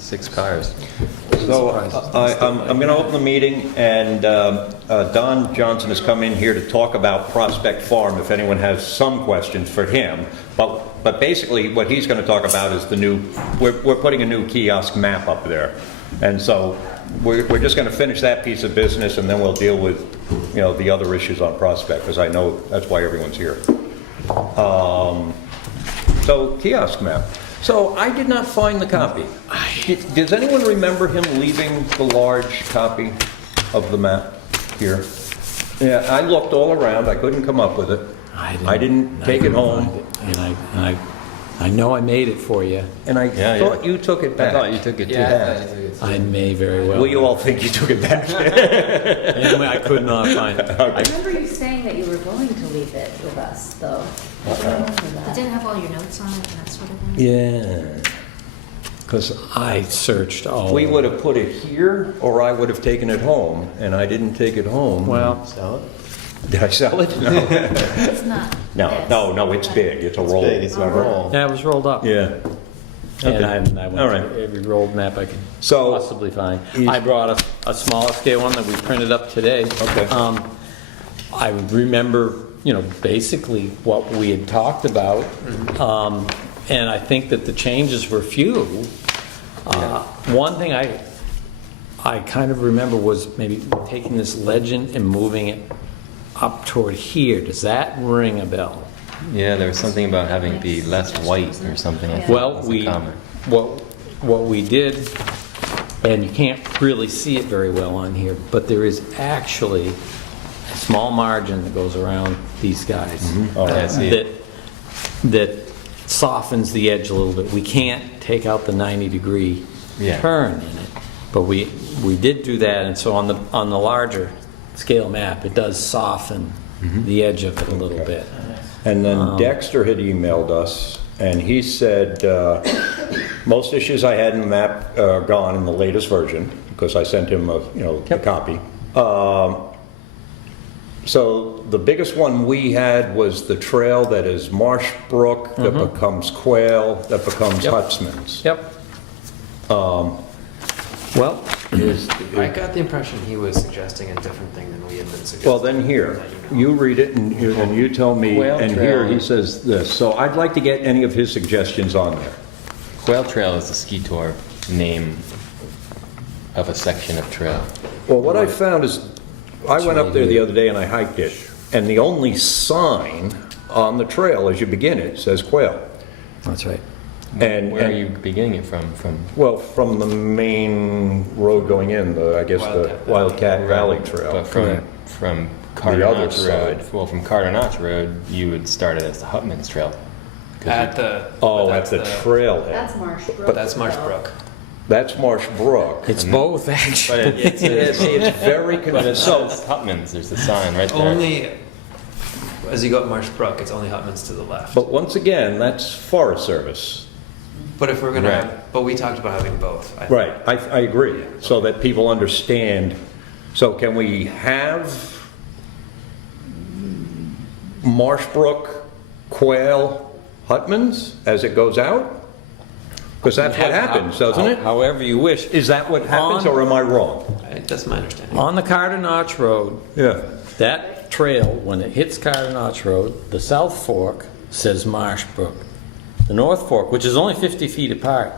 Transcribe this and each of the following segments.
6 cars. So I'm going to open the meeting, and Don Johnson has come in here to talk about Prospect Farm, if anyone has some questions for him. But basically, what he's going to talk about is the new, we're putting a new kiosk map up there. And so we're just going to finish that piece of business, and then we'll deal with, you know, the other issues on Prospect, because I know that's why everyone's here. So kiosk map. So I did not find the copy. Does anyone remember him leaving the large copy of the map here? Yeah, I looked all around. I couldn't come up with it. I didn't take it home. And I know I made it for you. And I thought you took it back. I thought you took it too. I may very well. Well, you all think you took it back. Anyway, I could not find it. I remember you saying that you were going to leave it with us, though. I remember It that. didn't have all your notes on it and that sort of thing? Yeah. Because I searched all. we would have put it here, or I would have taken it home, and I didn't take it home. Well, Sell it? Did I sell it? No. It's not. No, it's big. It's a roll. Big, it's a roll. yeah, it was rolled up. Yeah. And I went All right. through every rolled map I could So- possibly find. Is- I brought a smaller scale one that we printed up today. Okay. I remember, you know, basically what we had talked about. And I think that the changes were few. One thing I kind of remember was maybe taking this legend and moving it up toward here. Does that ring a bell? Yeah, there was something about having it be less white or something. I think Well, was a we, comment. what we did, and you can't really see it very well on here, but there is actually a small margin that goes around these guys. Oh, Yeah, I see it. That softens the edge a little bit. We can't take out the 90-degree Yeah. turn in it, but we did do that, and so on the larger scale map, it does soften the edge of it a little bit. And then Dexter had emailed us, and he said, most issues I had in the map are gone in the latest version, because I sent him a copy. So the biggest one we had was the trail that is Marsh Brook, that becomes Quail, that becomes Yep. Hutzman's. Yep. Well, I got the impression he was suggesting a different thing than we had been suggesting. Well, then here, you read it and you tell me, Quail and here Trail. he says this. So I'd like to get any of his suggestions on there. Quail Trail is the ski tour name of a section of trail. Well, what I found is, I went up there the other day and I hiked it, and the only sign on the trail as you begin it says Quail. that's right. And Where are you beginning it from? Well, from the main road going in, I guess the Wildcat Valley Trail. But from Carter The other Notch Road. side. Well, from Carter Notch Road, you would start it as the Hutman's Trail. 'Cause At the. Oh, but at that's the trailhead. That's Marsh Brook. But that's Marsh though. Brook. That's Marsh Brook. It's both, But actually. it's, It's very but confusing. it So, says Hutman's. There's the sign right there. Only, as you go up Marsh Brook, it's only Hutman's to the left. but once again, that's Forest Service. But if we're gonna, Right. but we talked about having both. I think. Right, I agree, so that people understand. So can we have Marshbrook, Quail, Hutman's as it goes out? Because that's what happens, doesn't it? However you wish. Is that what happens, or am I wrong? That's my understanding. On the Carter Notch Road, Yeah. that trail, when it hits Carter Notch Road, the South Fork says Marsh Brook. The North Fork, which is only 50 feet apart,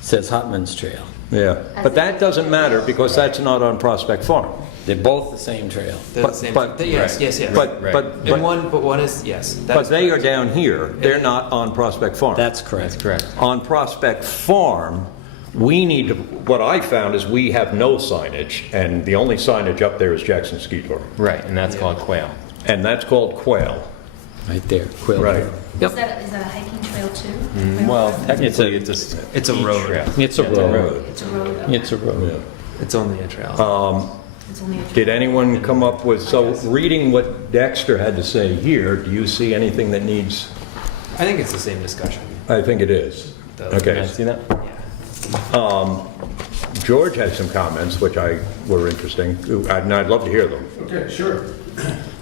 says Hutman's Trail. Yeah, but that doesn't matter because that's not on Prospect Farm. They're both the same trail. They're the same. but- Yes, right. yes, yes. But, Right. but, And but, one is, yes. but that's they are correct. down here, they're not on Prospect Farm. That's That's correct. correct. On Prospect Farm, we need to, what I found is we have no signage, and the only signage up there is Jackson Ski Tour. Right, and that's called Quail. And that's called Quail. Right there, Quill. Right. Yep. Is that a hiking trail too? Well, It's a- technically, it's a road. trail. It's a Yeah, road. It's a road. It's a road. It's only a trail. It's only a trail. Did anyone come up with, so reading what Dexter had to say here, do you see anything that needs, I think it's the same discussion. I think it is. Does. Can I Okay. see that? Yeah. George had some comments which were interesting, and I'd love to hear them. Okay, sure.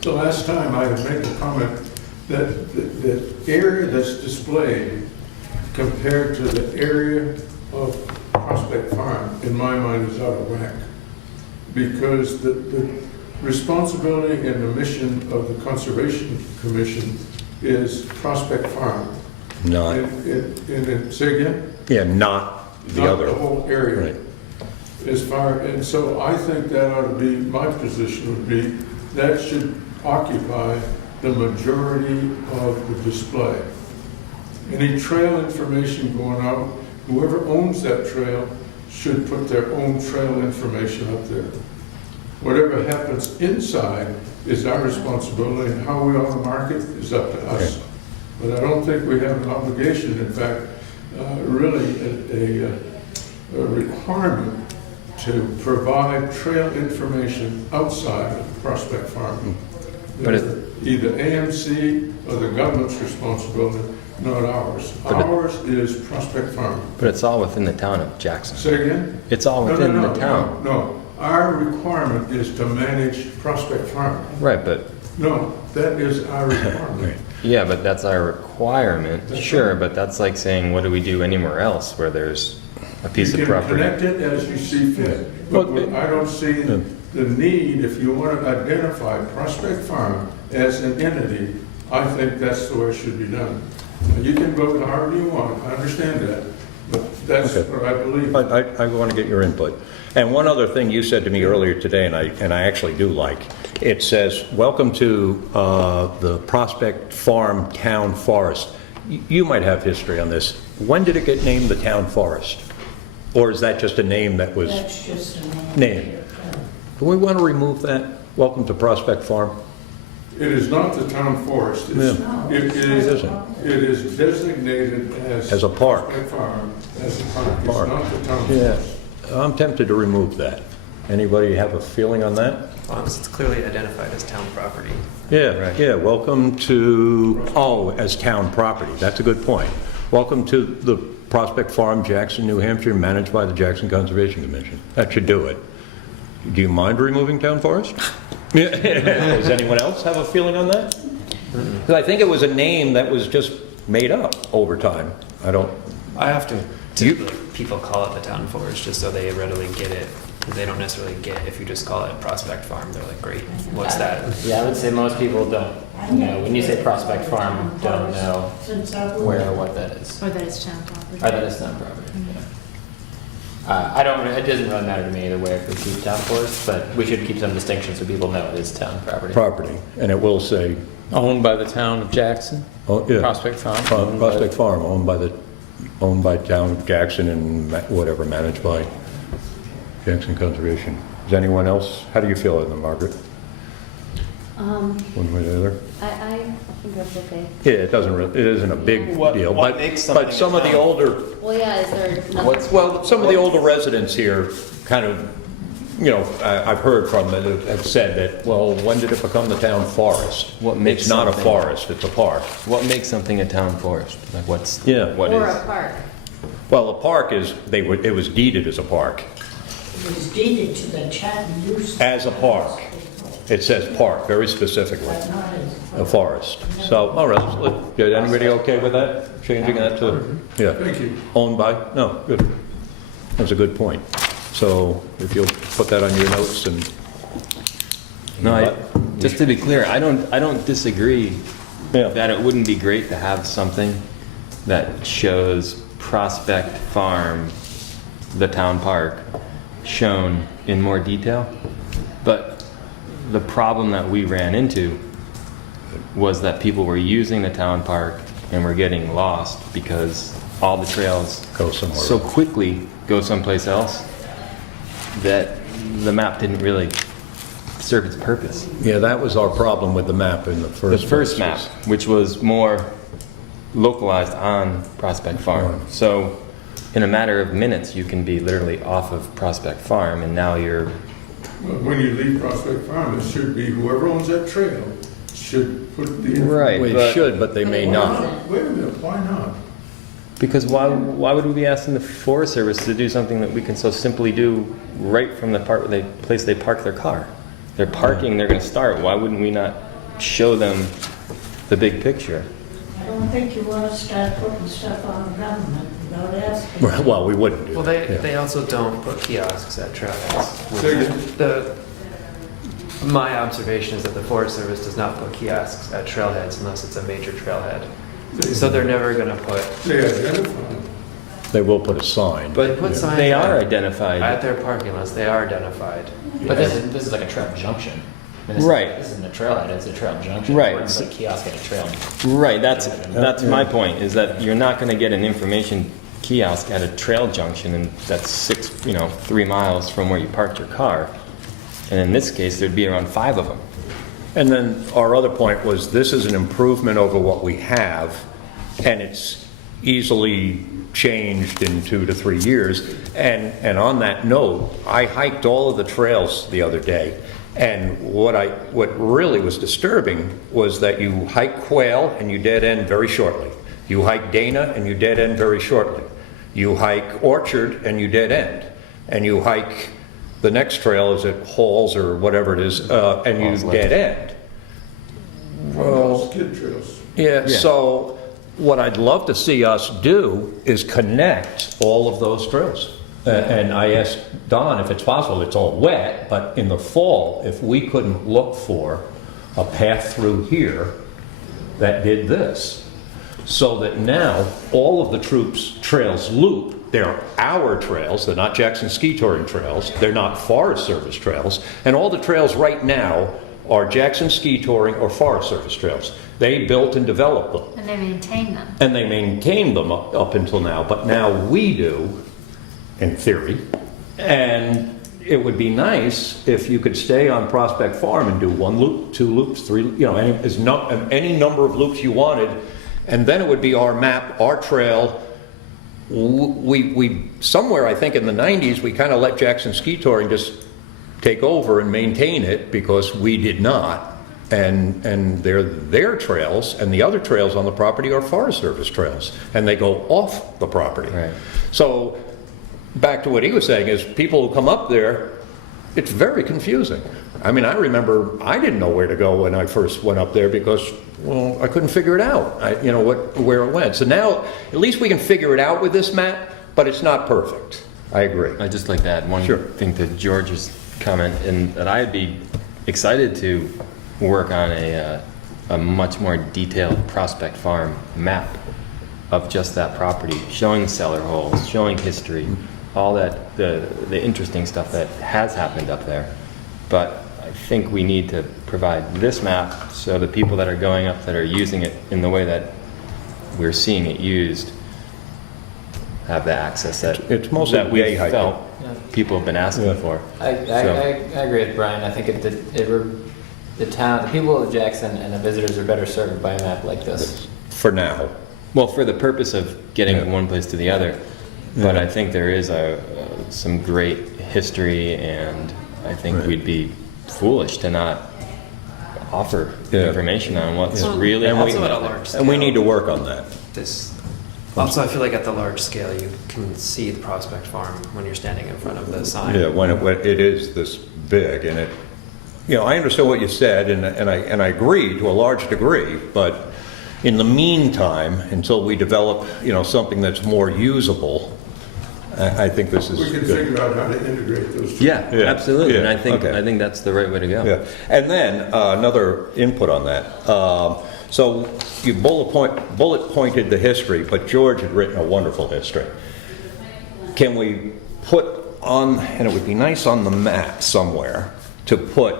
The last time I made the comment that the area that's displayed compared to the area of Prospect Prospect Farm, in my mind, is out of whack. Because the responsibility and the mission of the Conservation Commission is Prospect Farm. Not, Say again? yeah, not the Not other. the whole area. Right. And so I think that ought to be, my position would be, that should occupy the majority of the display. Any trail information going out, whoever owns that trail should put their own trail information up there. Whatever happens inside is our responsibility, and how we ought to market is up to us. Okay. But I don't think we have an obligation, in fact, really a requirement to provide trail information outside of Prospect Farm. But it- Either AMC or the government's responsibility, not ours. But it- Ours is Prospect Farm. But it's all within the town of Jackson. Say again? It's all No, within no, the no, town. No, our requirement is to manage Prospect Farm. Right, but, No, that is our requirement. yeah, but that's our requirement, That's sure, right. but that's like saying, what do we do anywhere else where there's a piece of You can property? connect it as you see fit. But Well, I don't see the need, if you want to identify Prospect Farm as an entity, I think that's the way it should be done. You can vote however you want, I understand that, but that's Okay. what I believe. I want to get your input. And one other thing you said to me earlier today, and I actually do like, it says, "Welcome to the Prospect Farm Town Forest." You might have history on this. When did it get named the Town Forest? Or is that just a name that was That's just a named? Do we want to remove that? Welcome to Prospect Farm? It is not the town forest. It's- Yeah. It isn't. is designated As a park. Prospect Farm, as a park. It's Park. not the town Yeah. forest. I'm tempted to remove that. Anybody have a feeling on that? As long as it's clearly identified as town property. Yeah, Right. yeah, welcome to, as town property, that's a good point. Welcome to the Prospect Farm, Jackson, New Hampshire, managed by the Jackson Conservation Commission. That should do it. Do you mind removing town forest? Does anyone else have a feeling on that? Because I think it was a name that was just made up over time. I don't, I have to, You- like, people call it the town forest just so they readily get it. 'Cause they don't necessarily get if you just call it Prospect Farm. They're like, great, what's that? Yeah, I would say most people don't know. When you say Prospect Farm, don't know Since I was- where or what that is. Or that it's town property. Or that it's not property. I don't, it doesn't really matter to me either way if we keep town forest, but we should keep some distinction so people know it is town property. property, and it will say, Owned by the town of Jackson, oh, yeah. Prospect Farm. Prospect Farm, owned by town of Jackson and whatever, managed by Jackson Conservation. Does anyone else, how do you feel on it, Margaret? One way or the other? I think that's okay. Yeah, it doesn't really, it isn't a big What- deal, what but, makes something but some a of the town? older, Well, yeah, is there nothing? well, some of the older residents here kind of, you know, I've heard from that have said that, well, when did it become the town forest? What makes It's not a something- forest, it's a park. What makes something a town forest? Like what's, Yeah. what Or is? a park? Well, a park is, it was deeded as a park. It was deeded to the Chatham Use. As a park. It says park, very specifically, But not as a forest. So, all right, is anybody okay with that? Changing that to, yeah. Thank you. Owned by? No, good. That's a good point. So if you'll put that on your notes and, No, just to be clear, I don't disagree yeah, that it wouldn't be great to have something that shows Prospect Farm, the town park, shown in more detail. But the problem that we ran into was that people were using the town park and were getting lost because all the trails go somewhere. so quickly go someplace else that the map didn't really serve its purpose. Yeah, that was our problem with the map in the The first. first place, map, was- which was more localized on Prospect Farm. So in a matter of minutes, you can be literally off of Prospect Farm, and now you're, When you leave Prospect Farm, it should be whoever owns that trail should put the. Right. We but- should, but they may Why not. Wait a minute, why not? because why would we be asking the Forest Service to do something that we can so simply do right from the place they park their car? They're parking, they're gonna start, why wouldn't we not show them the big picture? I don't think you want to start putting stuff on government without asking. Well, we wouldn't do Well, that. they also don't put kiosks at trailheads. Say again? My observation is that the Forest Service does not put kiosks at trailheads unless it's a major trailhead. So they're never gonna put, They identify. They will put a sign. but put signs They are at identified. their parking lots, they are identified. But this is like a trail junction. I mean, this Right. This isn't a trailhead, it's a trail junction. Right. Or it's a kiosk at a trail. Right, that's my point, is that you're not gonna get an information kiosk at a trail junction, and that's 3 miles from where you parked your car. And in this case, there'd be around 5 of them. And then our other point was, this is an improvement over what we have, and it's easily changed in 2 to 3 years. And on that note, I hiked all of the trails the other day, and what really was disturbing was that you hike Quail and you dead end very shortly. You hike Dana and you dead end very shortly. You hike Orchard and you dead end. And you hike the next trail, is at Halls or whatever it is, and Halls you Lake. dead end. Skid trails. Yeah, Yeah. so what I'd love to see us do is connect all of those trails. And I asked Don if it's possible, it's all wet, but in the fall, if we couldn't look for a path through here that did this, so that now all of the troops' trails loop. They're our trails, they're not Jackson Ski Touring trails, they're not Forest Service trails, and all the trails right now are Jackson Ski Touring or Forest Service trails. They built and developed them, And they maintain them. and they maintained them up until now, but now we do, in theory, and it would be nice if you could stay on Prospect Farm and do 1 loop, 2 loops, 3, any number of loops you wanted, and then it would be our map, our trail. We somewhere, I think in the 90s, we kind of let Jackson Ski Touring just take over and maintain it because we did not. And they're their trails, and the other trails on the property are Forest Service trails, and they go off the property. Right. So back to what he was saying is, people who come up there, it's very confusing. I mean, I remember I didn't know where to go when I first went up there because, well, I couldn't figure it out. Where it went. So now, at least we can figure it out with this map, but it's not perfect. I agree. I'd just like to add one Sure. thing to George's comment, and that I'd be excited to work on a much more detailed Prospect Farm map of just that property, showing cellar holes, showing history, all that, the interesting stuff that has happened up there. But I think we need to provide this map so the people that are going up, that are using it in the way that we're seeing it used, have the access that It's mostly that we day hiking. felt people have been asking Yeah. for. I So- agree with Brian. I think the town, the people of Jackson and the visitors are better served by a map like this. For now. Well, for the purpose of getting Yeah. from one place to the other, but Yeah. I think there is some great history, and I think Right. we'd be foolish to not offer Yeah. information on what's Well, really and we- Also happening. at a large scale. And we need to work on that. Also, I feel like at the large scale, you can see the Prospect Farm when you're standing in front of the sign. Yeah, when it is this big, and I understand what you said, and I agree to a large degree, but in the meantime, until we develop, something that's more usable, I think this is We can good. figure out how to integrate those two. Yeah, Yeah. absolutely, and Yeah, I okay. think that's the right way to go. Yeah, and then another input on that. So you bullet pointed the history, but George had written a wonderful history. Can we put on, and it would be nice on the map somewhere, to put,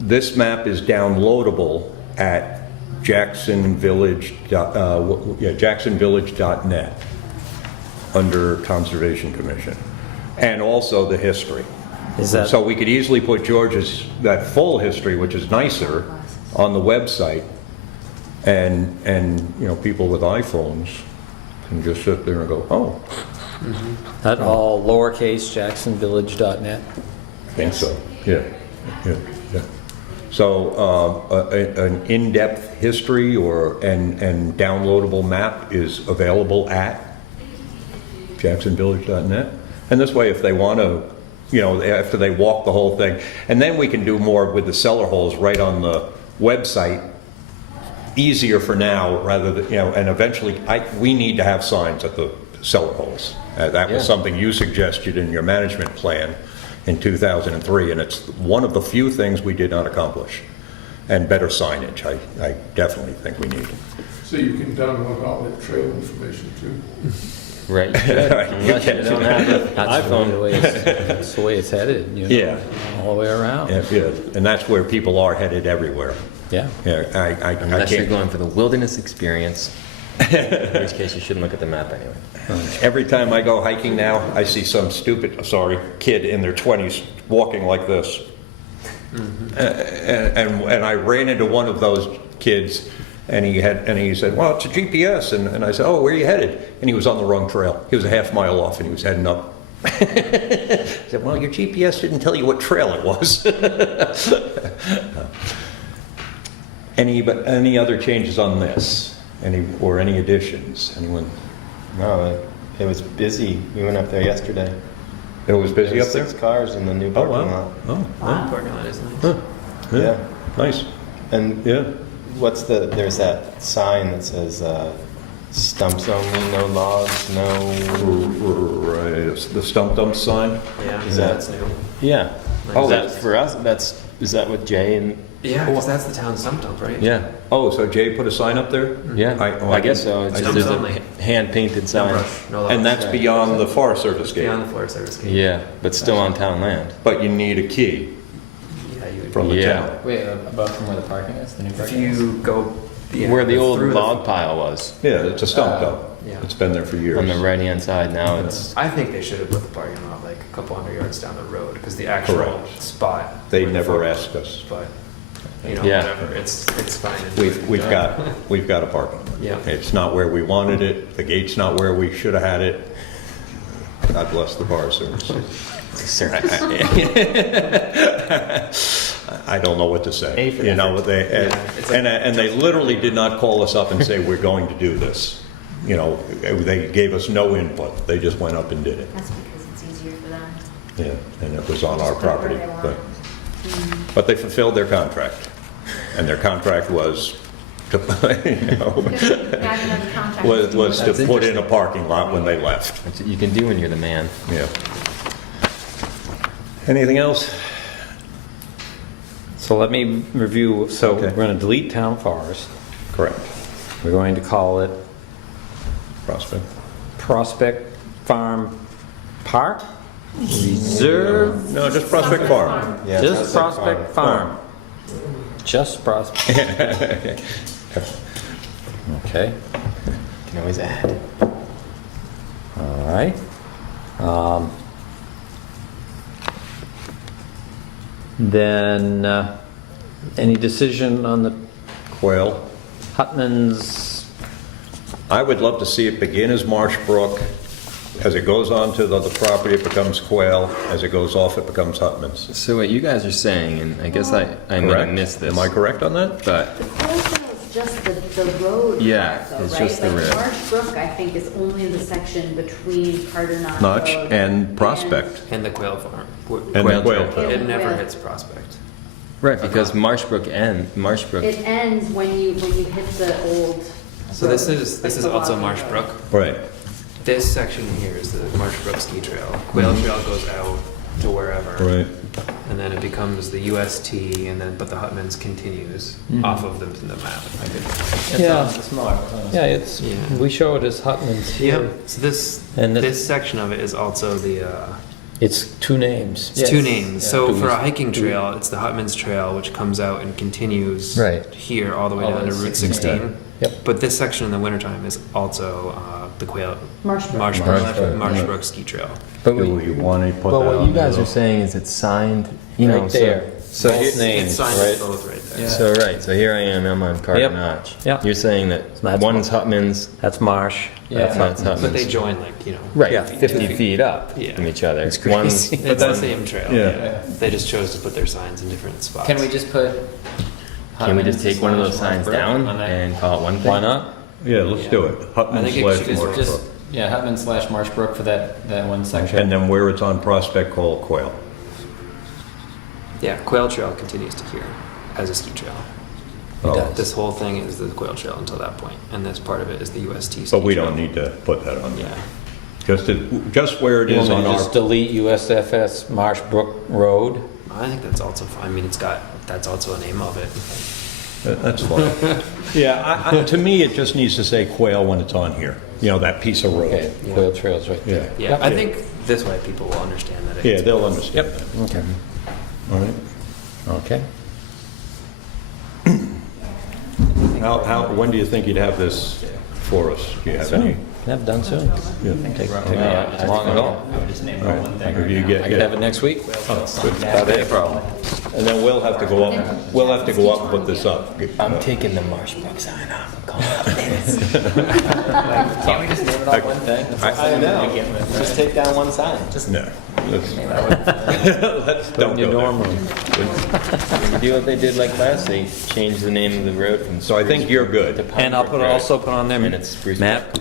this map is downloadable at jacksonvillage.net under Conservation Commission, and also the history. Is that- So we could easily put George's, that full history, which is nicer, on the website, and people with iPhones can just sit there and go, oh, That all lowercase jacksonvillage.net? I think so, yeah. So an in-depth history and downloadable map is available at jacksonvillage.net. And this way, if they want to, after they walk the whole thing, and then we can do more with the cellar holes right on the website, easier for now rather than, and eventually we need to have signs at the cellar holes. That was Yeah. something you suggested in your management plan in 2003, and it's one of the few things we did not accomplish. And better signage, I definitely think we need. So you can download all that trail information too. Right. You should, unless you don't have an That's really the iPhone. way that's the way it's headed, Yeah. all the way around. Yeah, and that's where people are headed everywhere. Yeah. Yeah, I Unless you're can't. going for the wilderness experience, in which case you shouldn't look at the map anyway. Every time I go hiking now, I see some kid in their 20s walking like this. And I ran into one of those kids, and he said, "Well, it's a GPS," and I said, "Oh, where are you headed?" And he was on the wrong trail. He was a half mile off, and he was heading up. I said, "Well, your GPS didn't tell you what trail it was." Any other changes on this? Any additions? Anyone? No, it was busy. We went up there yesterday. It was busy There up was there? 6 cars in the new Oh, parking wow. lot. Oh, wow. Parking lot is nice. Huh. Yeah. Nice. And Yeah. there's that sign that says, stumps only, no logs, no... Right, it's the stump dump sign? Yeah, Is that- that's new. Yeah. Oh, Is that that's- for us? Is that with Jay and... Yeah, because that's the town stump dump, right? Yeah. Oh, so Jay put a sign up there? Yeah. I guess so. It's I just didn't- there's only. a hand-painted No sign. brush, no logs. And that's beyond the Forest Service gate? beyond the Forest Service gate. Yeah, but still on town land. But you need a key Yeah, you would. from the Yeah. town. Wait, above from where the parking is, the new If parking is? you go. Yeah, Where the old through log pile was, Yeah, it's a stump dump. Yeah. It's been there for years. on the right-hand side, now it's... I think they should have put the parking lot like a couple hundred yards down the road because the actual Correct. spot. They where the never photo asked was, us. But you know, Yeah. whatever. It's fine. We've got a parking lot. Yeah. It's not where we wanted it. The gate's not where we should have had it. God bless the Forest Service. I don't know what to say. A for You know, effort. it's like- and they literally did not call us up and say, "We're going to do this." You know, they gave us no input. They just went up and did it. That's because it's easier for them. Yeah, and it was on our Just put it where property. they want. But they fulfilled their contract. And their contract was to, you know, was to That's put in a parking lot when they left. That's what you can do when you're the man. Yeah. Anything else? So let me review, so Okay. we're going to delete town forest. Correct. We're going to call it Prospect. Prospect Farm Park Reserve. No, just Prospect Farm. Yeah, Just Prospect Farm. Just Prospect. Okay, Can always add. all right. Then, any decision on the Quail. Hutman's? I would love to see it begin as Marsh Brook. As it goes on to the other property, it becomes Quail. As it goes off, it becomes Hutman's. So what you guys are saying, and I guess I might have Correct? missed this. Am I correct on that? But The whole thing is just the road. Yeah, part, though, it's right? just the Like road. Marsh Brook, I think, is only the section between Carter Notch Notch Road and Prospect. And the quail farm. And Quail the Quail Trail. Trail. It never Quail. hits Prospect. right, because Marshbrook It ends when you hit the old. So this road, is like the also logging Marsh road. Brook. Right. This section here is the Marsh Brook ski trail. Quail Trail goes out to wherever. Right. And then it becomes the UST, and then but the Hutmans continues off of the map. Yeah. It's smaller. Yeah, it's, Yeah. we show it as Hutman's here. Yep. So this And the- this section of it is also the It's two names. it's two Yes. names. Yeah. So Do for we- a hiking trail, it's the Hutmans Trail, which comes out and continues Right. here all the way All the down way to to Route 16. 16. Yep. But this section in the wintertime is also the Quail Marsh Brook. Marsh Brook ski trail. But Do you want to put but that what on you guys there? are saying is it's signed, you know, Right there. So, Both It's names, signed right? as both right there. so right, so here I am, I'm on Carter Yep. Notch. Yep. You're saying that That's one's Hutman's, That's Marsh. Yeah. that's But they Hutman's. join Right, Yeah. 50 feet up Yeah. from each other. It's One's, crazy. It's the same trail. Yeah. Yeah. They just chose to put their signs in different spots. Can we just put? can we just take one of those Hutman's signs Marshbrook down on that? and call it one thing? Why not? Yeah, let's do it. I Hutman think it slash should Just, Marsh just Brook. yeah, Hutman / Marshbrook for that one section. And then where it's on Prospect, call it Quail. Yeah, Quail Trail continues to here as a ski trail. Oh. does. This whole thing is the Quail Trail until that point, and this part of it is the UST. But we ski don't trail. need to put that on. Yeah. Just where it You is want on me to our, just delete USFS Marsh Brook Road? I think that's also fine. I mean, that's also a name of it. that's fine. Yeah, to me, it just needs to say Quail when it's on here, that piece of Okay, road. Yeah. Quail Trail's right there. Yeah, I think this way people will understand that. Yeah, It's, they'll understand that. Okay. All right. Okay. When do you think you'd have this for us? Do you have any? Can have it done soon. Yeah. Take long at all. I would just name All right. one thing. If you get- I could have it next week. Without any problem. And then we'll have to go up and put this up. I'm taking the Marshbrook sign off. I'm calling it. Can't we just name it all one thing? I know. Just take down one sign. Just No. Let's don't Your go there. dorm room. do what they did like last. They changed the name of the road from. So I think you're good. to And I'll Pembroke Road. also put on there, And it's Spruce map.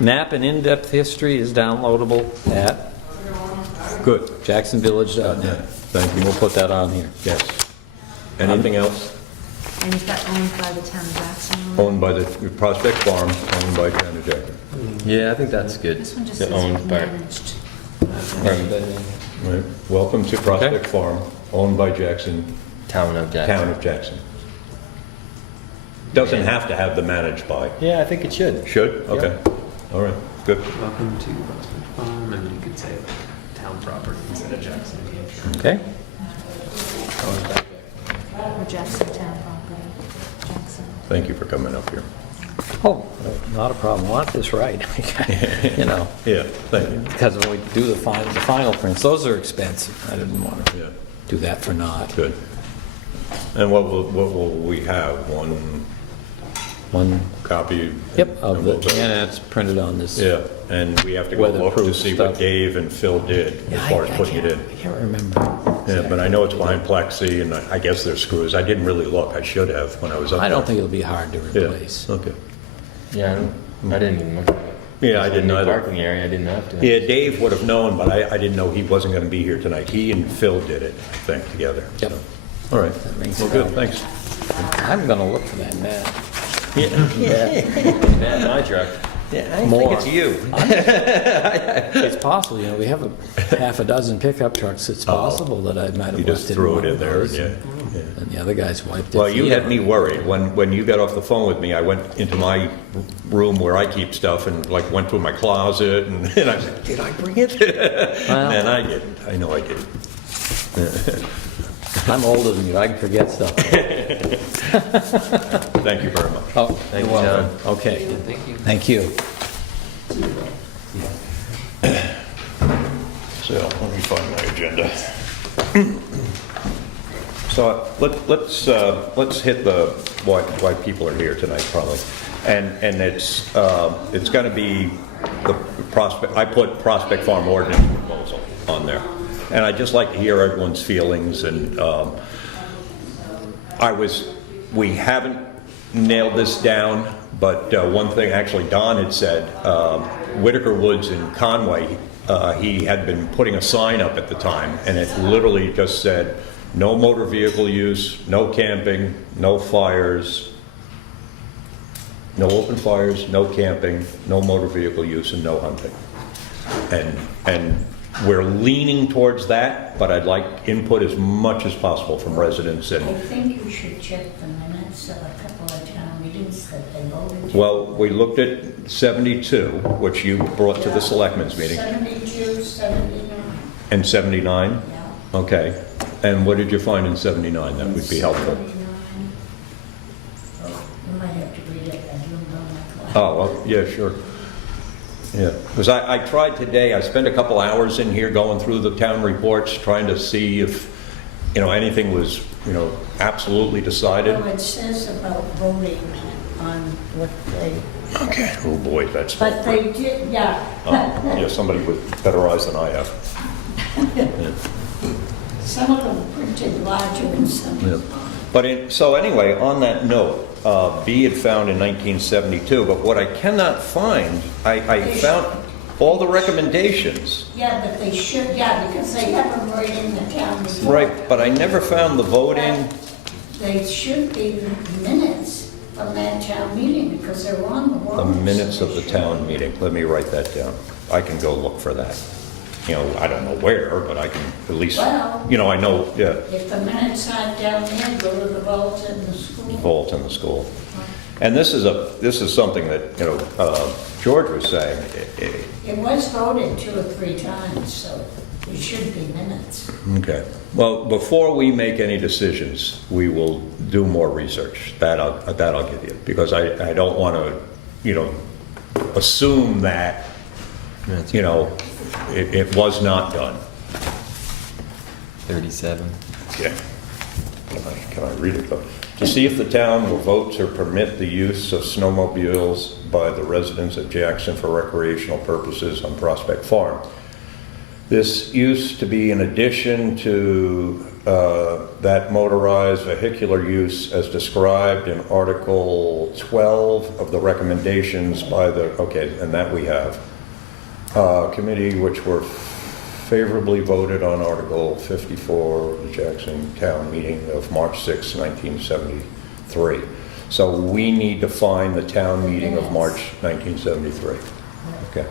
Map and in-depth history is downloadable at Good. jacksonvillage.net. Thank you. We'll put that on here. Yes. Anything else? And is that owned by the town of Jackson? Owned by the Prospect Farm, owned by Town of Jackson. Yeah, I think that's good. This one just The says owned part. managed. Right. Welcome to Prospect Farm, owned by Jackson, Town of Jackson. Town of Jackson. Doesn't have to have the managed by. Yeah, I think it should. Should? Okay. All right, good. welcome to Prospect Farm, and then you could say town property instead of Jackson, New Hampshire. Okay? Or Jackson Town property, Jackson. Thank you for coming up here. Oh, not a problem. I want this right. You know, Yeah, thank you. because when we do the final prints, those are expensive. I didn't want to Yeah, do that for naught. good. And what will we have? One copy? Yep, of And the, we'll go- and it's printed on this. Yeah, and we have to go look to Weatherproof see stuff. what Dave and Phil did as far as putting it in. I can't remember. Yeah, but I know it's behind plexi, and I guess there's screws. I didn't really look. I should have when I was up there. I don't think it'll be hard to Yeah, replace. okay. Yeah, I didn't even look at it. Yeah, I It's a didn't new either. Parking area, I didn't have to. Yeah, Dave would have known, but I didn't know he wasn't going to be here tonight. He and Phil did it, I think, together. Yep. All right. That makes Well, it good, out. thanks. I'm gonna look for that map. Man, my truck. More. It's you. It's possible, you know, we have a half a dozen pickup trucks. It's possible that I might You have just left it threw one it in of there, those. yeah. Yeah. And the other guys wiped it. Well, you had me worried. When you got off the phone with me, I went into my room where I keep stuff and like went through my closet and I said, did I bring it? Well- And I didn't. I know I didn't. I'm older than you, I can forget stuff. Thank you very much. Oh, Thank you're you, welcome. Okay, Thank you. thank you. So let me find my agenda. So let's hit the why people are here tonight probably, and it's going to be the Prospect. I put Prospect Farm ordinance proposal on there, and I'd just like to hear everyone's feelings. And we haven't nailed this down, but one thing actually Don had said, Whitaker Woods in Conway. He had been putting a sign up at the time, and it literally just said, no motor vehicle use, no camping, no fires, no open fires, no camping, no motor vehicle use, and no hunting. And we're leaning towards that, but I'd like input as much as possible from residents. I And think you should check the minutes of a couple of town meetings that they voted. well, we looked at 72, which you brought to the selectmen's meeting, 72, 79, and 79. yeah. Okay. And what did you find in 79 that would be helpful? 79. Oh, you might have to read it, I don't know my class. Oh, well, yeah, sure. Yeah, because I tried today, I spent a couple hours in here going through the town reports, trying to see if, anything was, absolutely decided. Well, it says about voting on what they, Okay. Oh, boy, that's... but they did, yeah. Yeah, somebody with better eyes than I have. Some of them printed larger and some. Yeah. But so anyway, on that note, B had found in 1972, but what I cannot find, I found all the recommendations. Yeah, but they should, yeah, because they have them right in the town report. Right, but I never found the voting. they should be minutes from that town meeting because they're on the The warrant. minutes of the town meeting, let me write that down. I can go look for that. You know, I don't know where, but I can at least, Well- you know, I know, yeah, If the minutes aren't down there, go to the vault in the school. vault in the school. And this is something that, you know, George was saying, It was voted 2 or 3 times, so it should be minutes. okay. Well, before we make any decisions, we will do more research. That I'll give you, because I don't want to, you know, assume that, you know, it was not done. 37. Yeah. Can I read it though? To see if the town will vote to permit the use of snowmobiles by the residents of Jackson for recreational purposes on Prospect Farm. This used to be in addition to that motorized vehicular use as described in Article 12 of the recommendations by the, okay, and that we have. Committee which were favorably voted on Article 54 of the Jackson Town Meeting of March 6, 1973. So we need to find the town meeting of March 1973. Okay.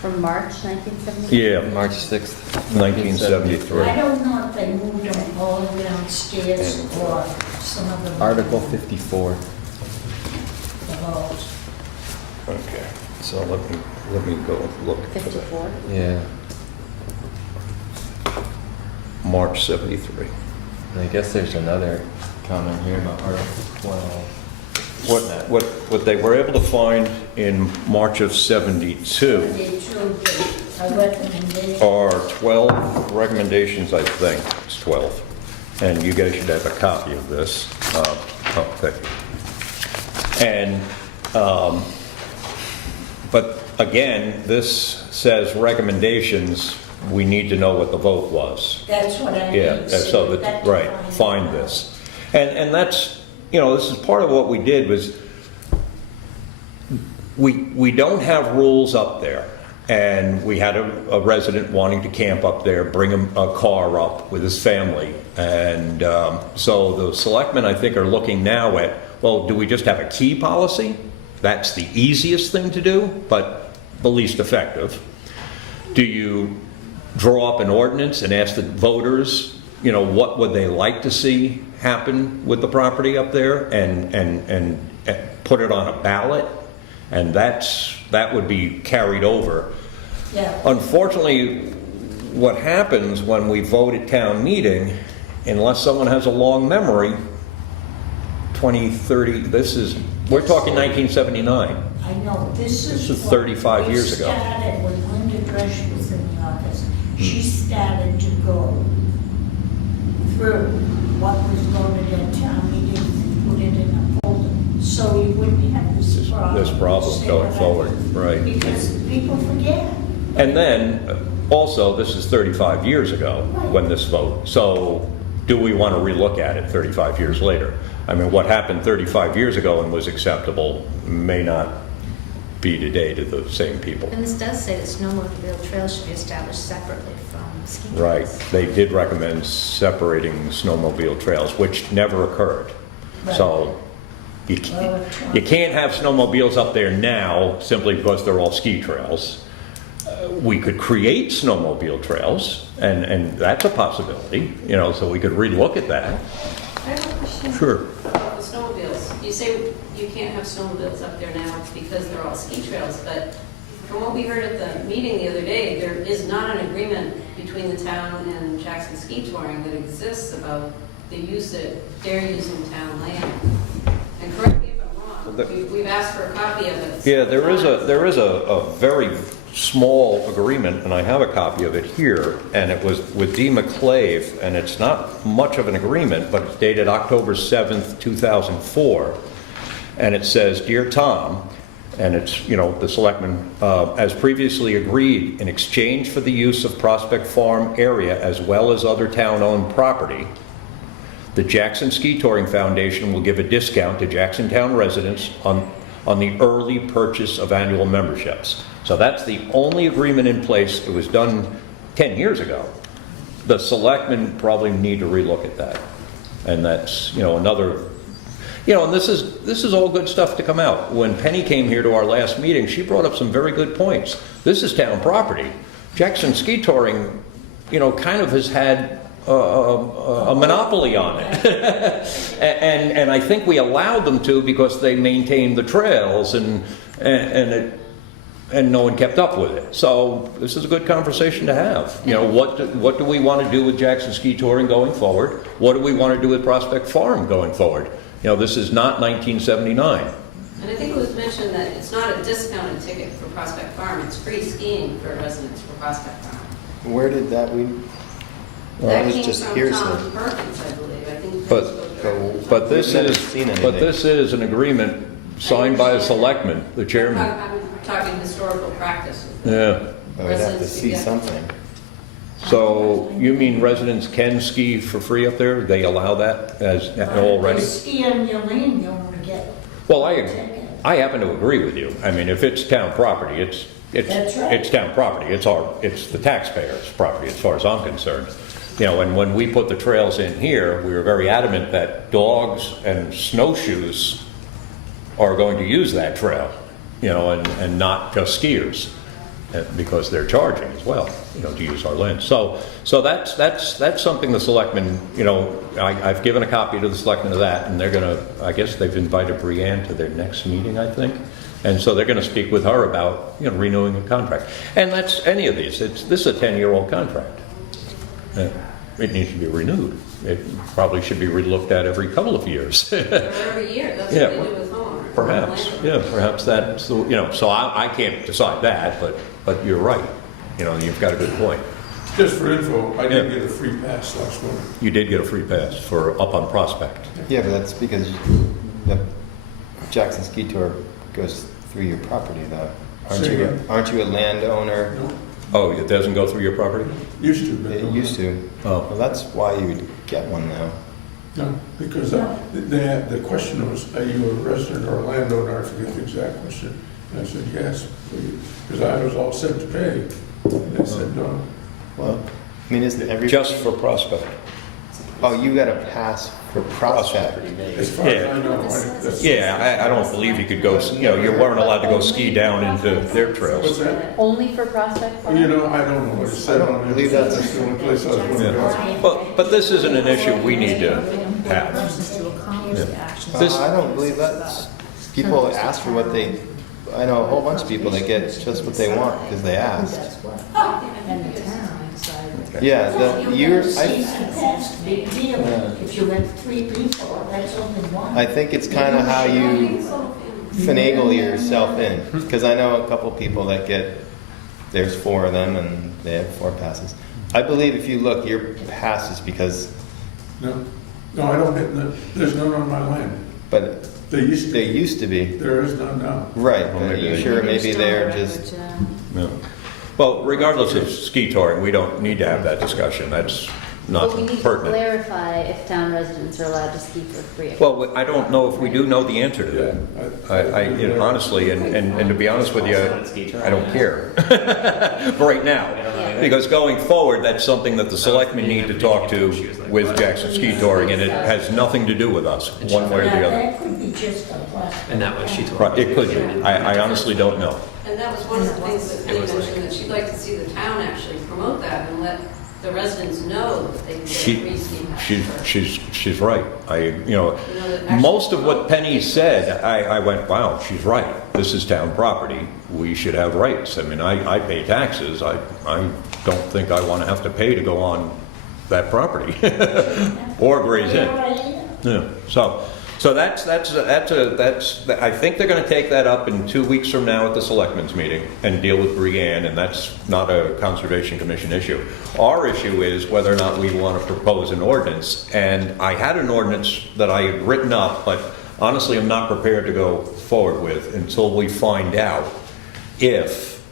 From March 1970? Yeah, March 6th, 1973. I don't know if they moved them all downstairs or some of them. Article 54. The vault. Okay, so let me go look for that. 54? Yeah. March 73. And I guess there's another comment here about Article 12. What they were able to find in March of 72 They took a recommendation. are 12 recommendations, I think. It's 12. And you guys should have a copy of this. Thank you. And, but again, this says recommendations. We need to know what the vote was. That's what I Yeah, need. so we've got that, to right, find this. And that's, you know, this is part of what we did was, we don't have rules up there. And we had a resident wanting to camp up there, bring a car up with his family. And so the selectmen, I think, are looking now at, well, do we just have a key policy? That's the easiest thing to do, but the least effective. Do you draw up an ordinance and ask the voters, you know, what would they like to see happen with the property up there, and put it on a ballot? And that would be carried over. Yeah. Unfortunately, what happens when we vote at town meeting, unless someone has a long memory, 20, 30, we're talking 1979. I know, this is. This is what 35 years ago. It started when Linda Dresch was in the office. She started to go through what was voted at town meeting and put it in a folder, so you wouldn't have this problem. This problem going forward, right. Because people forget. And then, also, this is 35 years ago when this vote, so do we want to relook at it 35 years later? I mean, what happened 35 years ago and was acceptable may not be today to the same people. And this does say that snowmobile trails should be established separately from ski trails. Right, they did recommend separating snowmobile trails, which never occurred. So you can't have snowmobiles up there now simply because they're all ski trails. We could create snowmobile trails, and that's a possibility, you know, so we could relook at that. I have a question. Sure. About the snowmobiles. You say you can't have snowmobiles up there now because they're all ski trails, but from what we heard at the meeting the other day, there is not an agreement between the town and Jackson Ski Touring that exists about the use that they're using town land. And correct me if I'm wrong, we've asked for a copy of it. Yeah, there is a very small agreement, and I have a copy of it here, and it was with D. McClave, and it's not much of an agreement, but it's dated October 7th, 2004, and it says, "Dear Tom," and it's, you know, the selectmen, as previously agreed, in exchange for the use of Prospect Farm area as well as other town-owned property, the Jackson Ski Touring Foundation will give a discount to Jacksontown residents on the early purchase of annual memberships. So that's the only agreement in place. It was done 10 years ago. The selectmen probably need to relook at that. And that's, another, and this is all good stuff to come out. When Penny came here to our last meeting, she brought up some very good points. This is town property. Jackson Ski Touring, kind of has had a monopoly on it. and I think we allowed them to because they maintained the trails and no one kept up with it. So this is a good conversation to have. What do we want to do with Jackson Ski Touring going forward? What do we want to do with Prospect Farm going forward? This is not 1979. And I think it was mentioned that it's not a discounted ticket for Prospect Farm, it's free skiing for residents for Prospect Farm. Where did that That was came just from hearsay. Tom Perkins, I believe. I think. But this We've never is, seen anything. but this is an agreement signed by a selectman, the chairman. I'm talking historical practice. Yeah. I would have to see something. So you mean residents can ski for free up there? They allow that as already? If you ski on your lane, you want to get Well, a ticket. I happen to agree with you. I mean, if it's town property, That's right. it's town property. It's the taxpayers' property as far as I'm concerned. And when we put the trails in here, we were very adamant that dogs and snowshoes are going to use that trail, and not just skiers, because they're charging as well, to use our land. So that's something the selectmen, I've given a copy to the selectmen of that, and they're gonna, I guess they've invited Brianne to their next meeting, I think. And so they're gonna speak with her about, renewing the contract. And that's any of these, this is a 10-year-old contract. It needs to be renewed. It probably should be relooked at every couple of years. Or every year, that's Yeah, what they do with homeowners. Perhaps, yeah, perhaps that's, so I can't decide that, but you're right. You've got a good point. Just for info, I did get a free pass last winter. You did get a free pass for up on Prospect. Yeah, but that's because the Jackson Ski Tour goes through your property, though. Aren't you a landowner? No, Oh, it doesn't go through your property? used to, but. It no. used to. Oh. Well, that's why you would get one now. No, because the question was, are you a resident or a landowner? I forget the exact question. And I said, yes, because I was all set to pay. And they said, no. Well, I mean, isn't every... Just for Prospect. Oh, you got a pass for Prospect. As far as I know, that's. Yeah, I don't believe you could go, you weren't allowed to go ski down into their What's trails. that? Only for Prospect Farm? I don't know what it said I don't on it. believe that's- That's the only place I was going to go. But this isn't an issue we need to have. This- I don't believe that. People ask for what they... I know a whole bunch of people that get just what they want because they asked. And the town decided. Yeah, You get a season pass, big deal. If you have 3 people, that's only one. I think it's kind of how you finagle yourself in. Because I know a couple people that there's 4 of them and they have 4 passes. I believe if you look, your pass is because, No, I don't get, there's none on my land. but They used to. there used to be. There is none now. Right, Well, but maybe you they- sure maybe they're just... Yeah. Well, regardless of ski touring, we don't need to have that discussion. That's not But we need to pertinent. clarify if town residents are allowed to ski for free. Well, I don't know if we do know the answer to that. Honestly, and to be honest with you, I don't care right now. Because going forward, that's something that the selectmen need to talk to with Jackson Ski Touring, and it has nothing to do with us, one way or the Now, other. that could be just a plastic. And that was, she told Right, me. it could be. I honestly don't know. And that was one of the things that Penny mentioned, that she'd like to see the town actually promote that and let the residents know that they can get a free ski pass. She's right. actually- Most of what Penny said, I went, wow, she's right. This is town property. We should have rights. I mean, I pay taxes. I don't think I want to have to pay to go on that property or graze in. Yeah. So that's I think they're going to take that up in 2 weeks from now at the selectmen's meeting and deal with Brianne, and that's not a Conservation Commission issue. Our issue is whether or not we want to propose an ordinance, and I had an ordinance that I had written up, but honestly I'm not prepared to go forward with until we find out if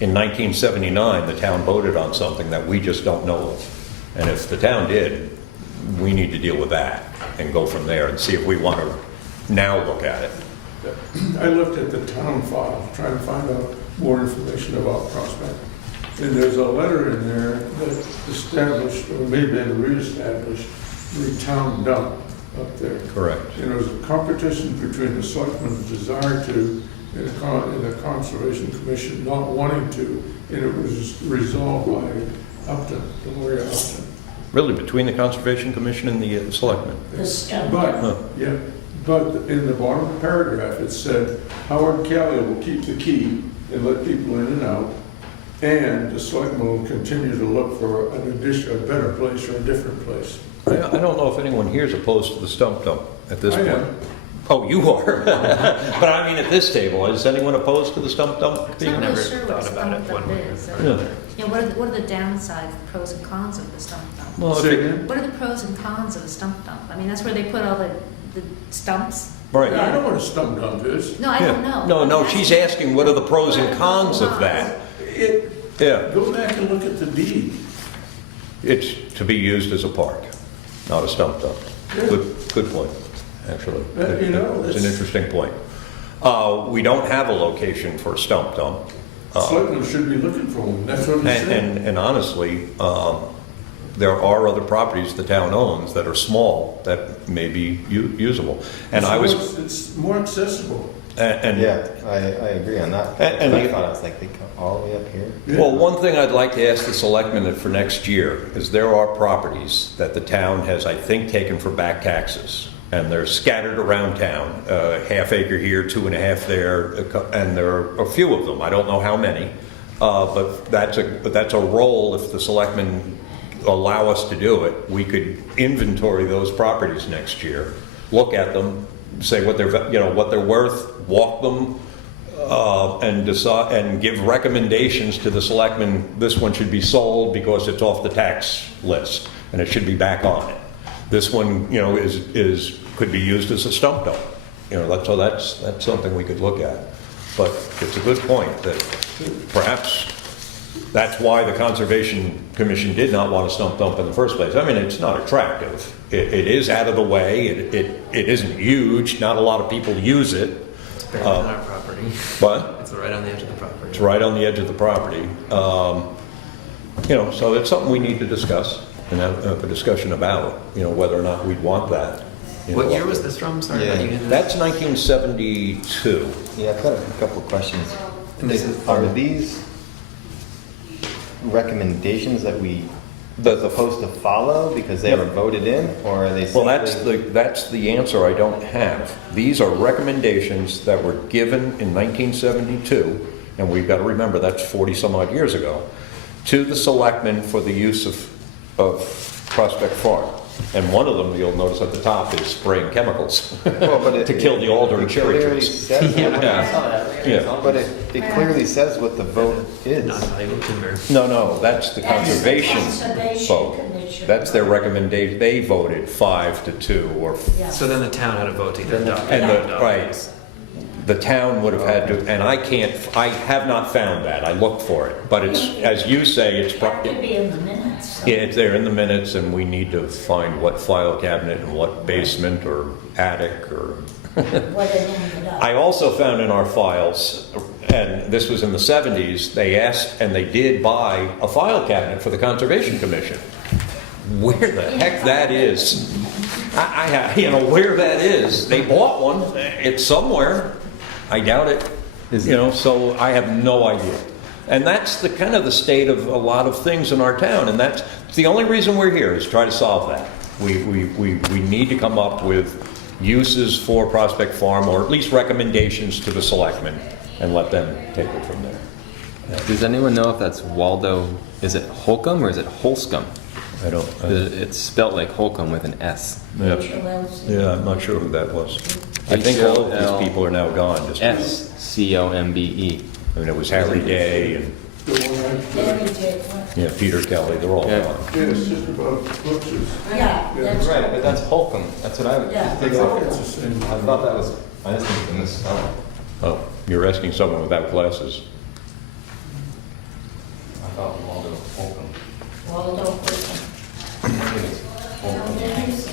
in 1979 the town voted on something that we just don't know of. And if the town did, we need to deal with that and go from there and see if we want to now look at it. I looked at the town file, trying to find out more information about Prospect. And there's a letter in there that established, or maybe been reestablished, the town dump up there. Correct. And there was a competition between the selectmen's desire to and the Conservation Commission not wanting to, and it was resolved by Upton, the lawyer Upton. Really, between the Conservation Commission and the selectmen? The stump. But, yeah, but in the bottom of the paragraph, it said, Howard Kelly will keep the key and let people in and out, and the selectmen will continue to look for an addition, a better place or a different place. I don't know if anyone here is opposed to the stump dump at this I point. am. Oh, you are? But I mean, at this table, is anyone opposed to the stump dump? I'm not never really sure what a thought about it stump dump one way or is. another. Yeah. What are the downsides, the pros and cons of the stump dump? Well, if Say you- again? What are the pros and cons of a stump dump? I mean, that's where they put all the stumps. Right. I know what a stump dump is. No, I don't know. No, she's asking what are the pros and cons of that? Yeah, Go back and look at the deed. it's to be used as a park, not a stump dump. Yeah. Good point, actually. You know, It's an it's- interesting point. We don't have a location for a stump dump. Selectmen should be looking for one, that's what it said. And honestly, there are other properties the town owns that are small that may be usable. And I was, It's more accessible. and Yeah, I agree on that. And I the- thought I was like, they come all the way up here. well, one thing I'd like to ask the selectmen for next year is there are properties that the town has, I think, taken for back taxes. And they're scattered around town, half acre here, 2.5 there, and there are a few of them. I don't know how many. But that's a role, if the selectmen allow us to do it, we could inventory those properties next year, look at them, say what they're worth, walk them, and decide, and give recommendations to the selectmen. This one should be sold because it's off the tax list, and it should be back on it. This one, could be used as a stump dump. That's something we could look at. But it's a good point that perhaps that's why the Conservation Commission did not want a stump dump in the first place. I mean, it's not attractive. It is out of the way. It isn't huge. Not a lot of people use it. It's buried on our property. But It's right on the edge of the property. it's right on the edge of the property. So it's something we need to discuss and have a discussion about, whether or not we'd want that. What year was this from? Sorry, Yeah. that you didn't- That's 1972. Yeah, I've got a couple of questions. And this is- Are these recommendations that we are supposed to follow because they Yep. were voted in, or are they Well, simply... that's the answer I don't have. These are recommendations that were given in 1972, and we've got to remember that's 40 some odd years ago, to the selectmen for the use of Prospect Farm. And one of them, you'll notice at the top, is spraying chemicals Well, but it- to kill the alder and it cherry clearly trees. says- Yeah. But it clearly says what the vote is. Non-valuable timber. No, that's the That's the conservation Conservation vote. Commission. That's their recommendation. They voted 5-2, or Yeah. So then the town had a vote to either adopt it And or the, not. right, the town would have had to, and I have not found that, I looked for it, but it's, as you say, it's It have to probably, be in the minutes. so- it's there in the minutes, and we need to find what file cabinet and what basement or attic or. What it ended up. I also found in our files, and this was in the 70s, they asked, and they did buy a file cabinet for the Conservation Commission. Where the heck that is, where that is, they bought one, it's somewhere, I doubt it, so I have no idea. And that's the kind of the state of a lot of things in our town, and that's the only reason we're here, is try to solve that. We need to come up with uses for Prospect Farm, or at least recommendations to the selectmen, and let them take it from there. Does anyone know if that's Waldo, is it Holcomb or is it Holscomb? I don't, It's spelt like Holcomb with an S. yeah, I'm not sure who that was. I think all of these people are now gone, just, Scombe. I mean, it was Harry Day and, The one Very good. Peter Kelly, they're all Yeah. gone. it's just about butchers. Yeah, that's Right, but that's Holcomb. That's what I would Yeah. take It's off. the same. I thought that was, I just think it was, Oh, you're asking someone without glasses. I thought Waldo Holcomb. Waldo Holcomb. I think it's No, Holcomb. there is.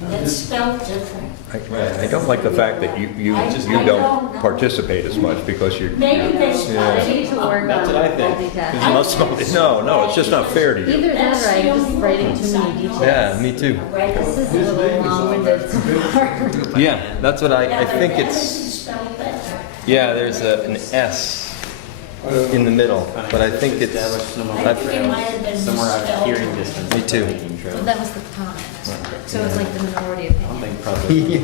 That's it's spelled different. I don't like the fact that you don't participate as much because you're. Maybe they spelled I need it to wrong. work on That's what I think. multitasking. No, it's just not fair to you. Either that or I'm just writing too many details. Yeah, me too. This is His a name little is on long-winded. that. Yeah, that's what I think Emerson it's, spelled better. yeah, there's an S in the middle, but I think it's, Establish snowmobile I think it might have been trails somewhere out of misspelled. hearing distance. Me of too. hiking Well, trails. that was the comment, so it's like the minority I don't opinion. think probably.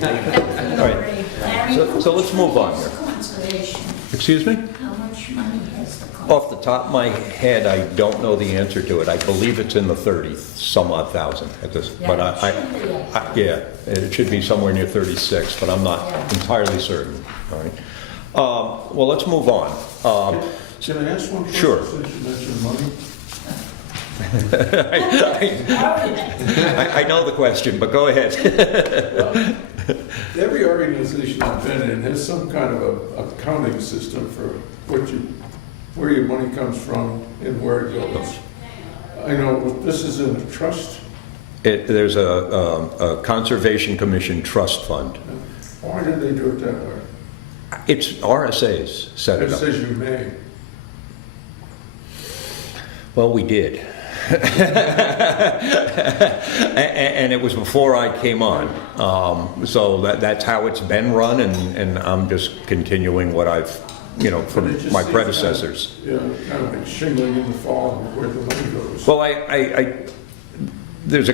All right. Larry, So let's move on what's here. the conservation? Excuse me? How much money has the conservation? Off the top of my head, I don't know the answer to it. I believe it's in the 30 some odd thousand at this, but yeah, it should be somewhere near 36, but I'm not entirely certain. All right. Well, let's move on. Can I ask one question? Sure. Since you mentioned money? I know the question, but go ahead. Every organization I've been in has some kind of a accounting system for where your money comes from and where it goes. I know this is in a trust. There's a Conservation Commission trust fund. Why did they do it that way? It's RSA's set It it up. says you may. Well, we did. And it was before I came on. So that's how it's been run, and I'm just continuing what I've, from It just my seems predecessors. Kind of like shingling in the fall where the money goes. Well, there's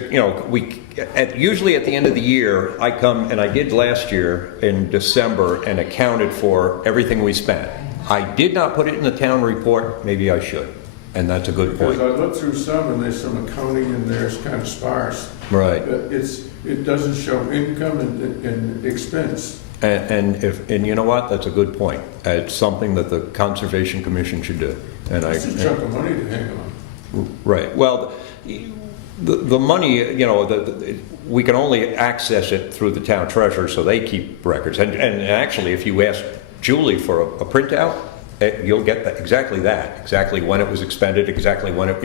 usually at the end of the year, I come, and I did last year in December, and accounted for everything we spent. I did not put it in the town report, maybe I should, and that's a good Because point. I looked through some and there's some accounting in there, it's kind of sparse. Right. But it doesn't show income and expense. And you know what, that's a good point. It's something that the Conservation Commission should do. And It's a chunk of money to hang on. Right, well, the money, we can only access it through the town treasurer, so they keep records. And actually, if you ask Julie for a printout, you'll get exactly when it was expended, exactly when it,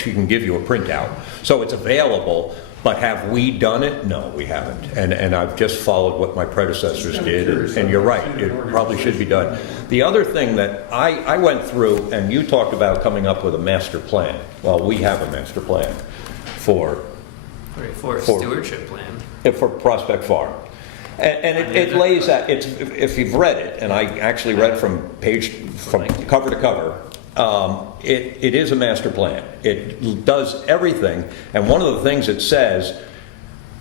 she can give you a printout. So it's available, but have we done it? No, we haven't. And I've just followed what my predecessors did, and you're right, it probably should be done. The other thing that I went through, and you talked about coming up with a master plan. Well, we have a master plan for For a stewardship plan. for Prospect Farm. And it lays out, if you've read it, and I actually read from cover to cover, it is a master plan. It does everything, and one of the things it says,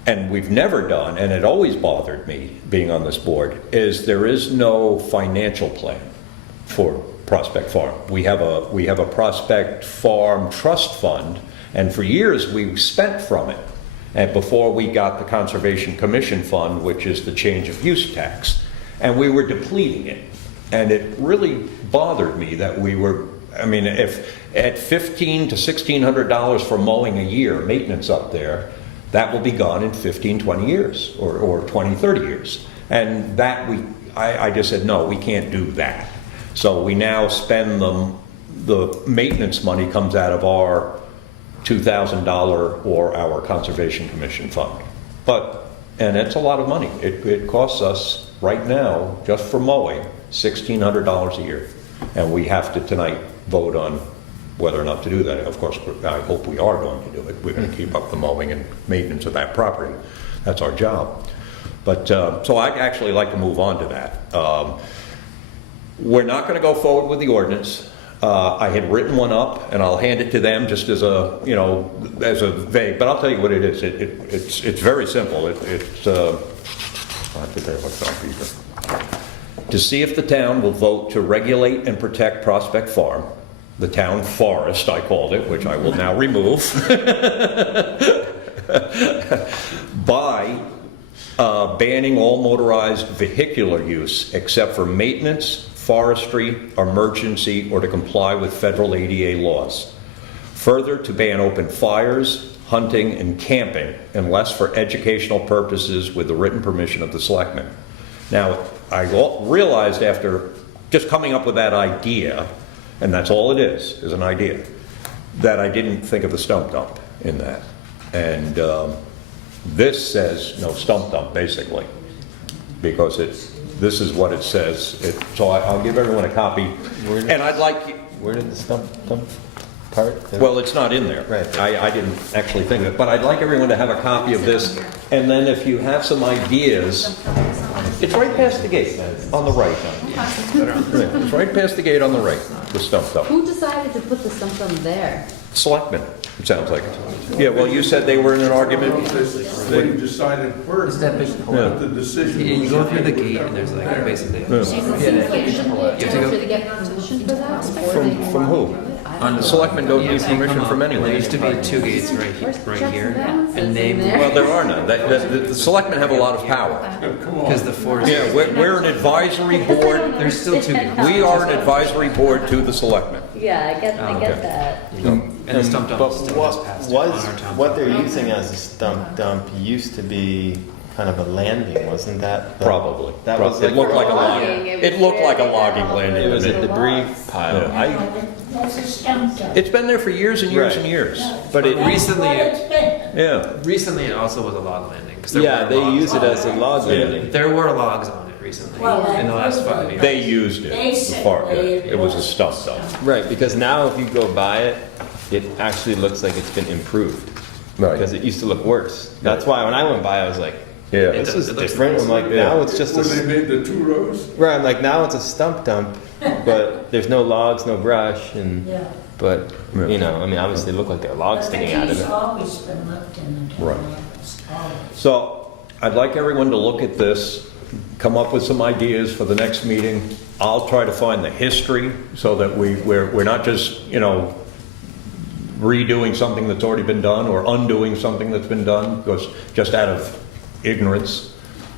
and we've never done, and it always bothered me being on this board, is there is no financial plan for Prospect Farm. We have a Prospect Farm trust fund, and for years we spent from it. And before we got the Conservation Commission fund, which is the change of use tax, and we were depleting it. And it really bothered me that if at $1,500 to $1,600 for mowing a year, maintenance up there, that will be gone in 15, 20 years, or 20, 30 years. And I just said, no, we can't do that. So we now spend the maintenance money comes out of our $2,000 or our Conservation Commission fund. And it's a lot of money. It costs us right now, just for mowing, $1,600 a year. And we have to tonight vote on whether or not to do that. Of course, I hope we are going to do it. We're going to keep up the mowing and maintenance of that property. That's our job. But, so I'd actually like to move on to that. We're not going to go forward with the ordinance. I had written one up, and I'll hand it to them just as a vague, but I'll tell you what it is. It's very simple. I have to tell you what's on paper. To see if the town will vote to regulate and protect Prospect Farm, the town forest, I called it, which I will now remove, by banning all motorized vehicular use except for maintenance, forestry, emergency, or to comply with federal ADA laws. Further, to ban open fires, hunting, and camping unless for educational purposes with the written permission of the selectmen. Now, I realized after just coming up with that idea, and that's all it is an idea, that I didn't think of the stump dump in that. And This says no stump dump, basically, because this is what it says. So I'll give everyone a copy, and I'd like, Where did the stump dump part? well, it's not in there. Right. I didn't actually think of it, but I'd like everyone to have a copy of this, and then if you have some ideas, it's right past the gate, on the right. Yeah, it's right past the gate on the right, the stump dump. Who decided to put the stump dump there? Selectmen, it sounds like. Yeah, well, you said they were in an argument. They decided first, that big but the decision. You was go through the made gate and there's like there. basically. Yeah. It seems like, shouldn't they have to get permission for that? before they From who? do it? I The don't know. selectmen don't need permission from There anyone. used to be two gates Where's right checks here, and balances and they in there? Well, there are none. The selectmen have a lot of power. Come on. because the forest. Yeah, we're an advisory board. There's still two gates. We are an advisory board to the selectmen. Yeah, I get okay. that. And the stump dump But still has passed what on our town. what they're using as a stump dump used to be kind of a landing, wasn't that? Probably. That was It looked like a logging. logging. It It was looked like a where they logging had all landing. It was didn't a it? debris pile. Yeah. There's a stump dump. It's been there for years and years Right. and years. But it, That's recently- what it's been. Yeah. Recently, it also was a log landing. 'Cause there yeah, were they logs use it on as a log landing. There were logs on it recently Well, in the last 5 years. They used it. It was a stump dump. Right, because now if you go by it, it actually looks like it's been improved. Right. Because it used to look worse. That's why when I went by, I was like, Yeah. this is It looks different. I'm like, Yeah. now it's just a. When they made the 2 rows, Right, I'm like, now it's a stump dump, but there's no logs, no brush, and, Yeah. but, Yeah. you know, I mean, obviously it looked like there were logs But the sticking out of key's it. always been left in the Right. town office, always. So I'd like everyone to look at this, come up with some ideas for the next meeting. I'll try to find the history so that we're not just, you know, redoing something that's already been done or undoing something that's been done, because just out of ignorance.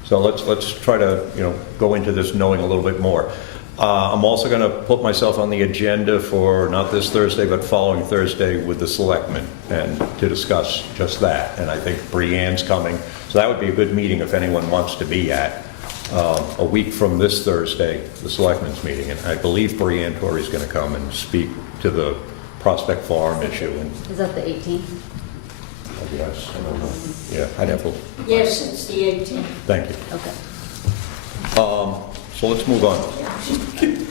So let's try to, you know, go into this knowing a little bit more. I'm also going to put myself on the agenda for not this Thursday, but following Thursday with the selectmen and to discuss just that. And I think Brianne's coming. So that would be a good meeting if anyone wants to be at. A week from this Thursday, the selectmen's meeting. And I believe Brianne Torrey's going to come and speak to the Prospect Farm issue. And Is that the 18th? I guess, I don't know. Yeah, I'd have to, Yes, it's the 18th. thank you. Okay. So let's move on.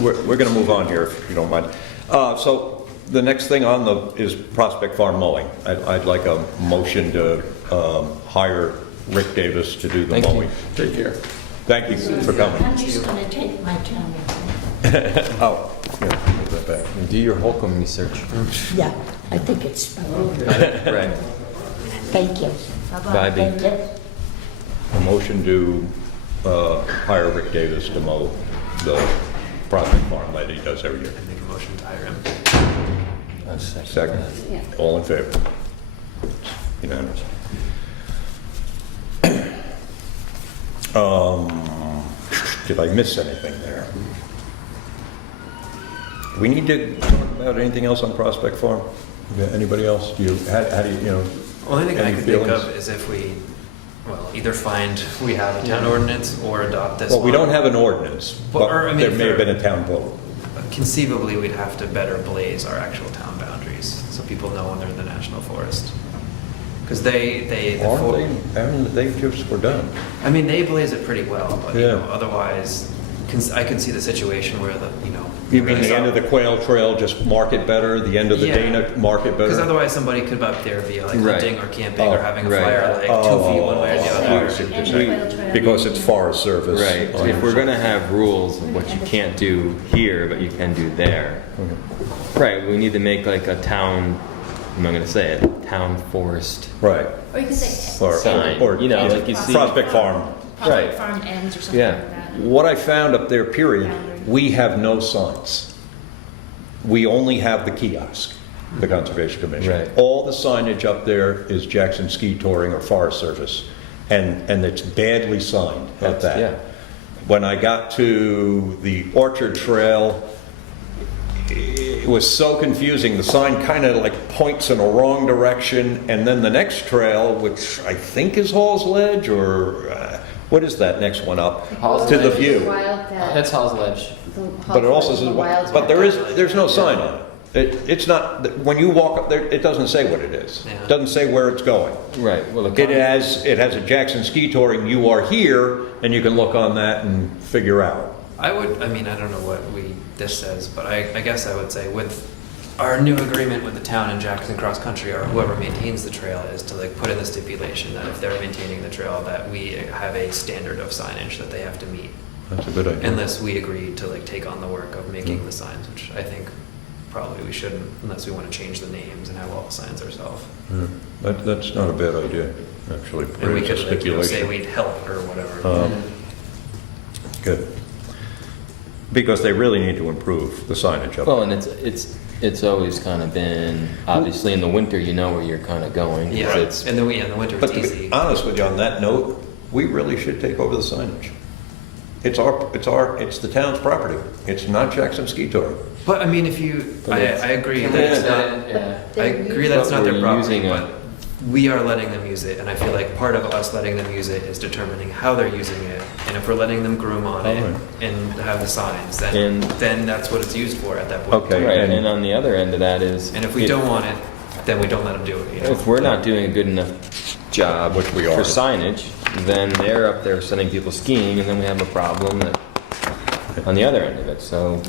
We're going to move on here, if you don't mind. So the next thing on is Prospect Farm mowing. I'd like a motion to hire Rick Davis to do the Thank you. mowing. take care. Thank you for coming. I'm just gonna take my time with it. Oh, yeah, move that back. And do your Holcomb research. Yeah, I think it's spelled. Right. Thank you. Bye, B. Thank you. A motion to hire Rick Davis to mow the Prospect Farm that he does every year. I make a motion to hire him. Second. Yeah. All in favor? Unanimous. Did I miss anything there? Do we need to talk about anything else on Prospect Farm? Yeah, anybody else? Do you, how do you, you know? Only thing I any could think feelings? of is if we, well, either find we have a town ordinance or adopt this Well, we one. don't have an ordinance, Well, but or, I mean, there may have for- been a town vote. Conceivably, we'd have to better blaze our actual town boundaries so people know when they're in the national forest. Because the Aren't they? I mean, they just were done. I mean, they blaze it pretty well, but you Yeah. know, otherwise, I can see the situation where the, you know. You mean the end of the Quail Trail, just mark it better, the end of the Yeah. Dana, mark it Because better? otherwise somebody could up there be like Right. hunting or camping or Oh, having a right. fire like 2 feet one way or the I other. see what you're And saying. trail trail. Because it's Forest Service. Right, Oh, if we're gonna have rules of what you can't do here, but you can do there. Right, we need to make like a town, I'm not gonna say it, town forest. Right. Or you could say. Or, Sign, or, you know, like you see- Prospect Farm. Prospect Right. Farm ends or something Yeah. like that. What I found up there, period, we have no signs. We only have the kiosk, the Conservation Commission. Right. All the signage up there is Jackson Ski Touring or Forest Service, and it's badly signed at that. Yeah. When I got to the Orchard Trail, it was so confusing. The sign kind of like points in a wrong direction, and then the next trail, which I think is Hall's Ledge, or what is that next one up? Hall's To the Ledge. view. Wildcat. That's Hall's Ledge. But it also says, but there's no sign on it. It's not, when you walk up there, it doesn't say what it is. Yeah. It doesn't say where it's going. Right, well, the It has a Jackson Ski Touring, you are here, and you can look on that and figure out. I don't know what this says, but I guess I would say with our new agreement with the town and Jackson Cross Country, or whoever maintains the trail, is to like put in the stipulation that if they're maintaining the trail, that we have a standard of signage that they have to meet. That's a good idea. Unless we agree to like take on the work of making the signs, which I think probably we shouldn't, unless we want to change the names and have all the signs ourselves. Yeah, that's not a bad idea, actually. And we It's a could like, say stipulation. we'd help or whatever. Good. Because they really need to improve the signage up Well, there. and it's always kind of been, obviously in the winter, you know where you're kind of going. 'cause Yeah, it's- in the winter But it's to easy. be honest with you, on that note, we really should take over the signage. It's the town's property. It's not Jackson Ski Tour. But I mean, I agree that it's not. I agree that it's not their We're property, using but we are letting them use it, and I feel like part of us letting them use it is determining how they're using it, and if we're letting them groom on it Alright. and have the signs, And- then that's what it's used for at that point. Okay. Right, and- and on the other end of that is. And if we don't want it, then we don't let them do it. You know? If we're not doing a good enough job Which we for are. signage, then they're up there sending people skiing, and then we have a problem on the other end of it. So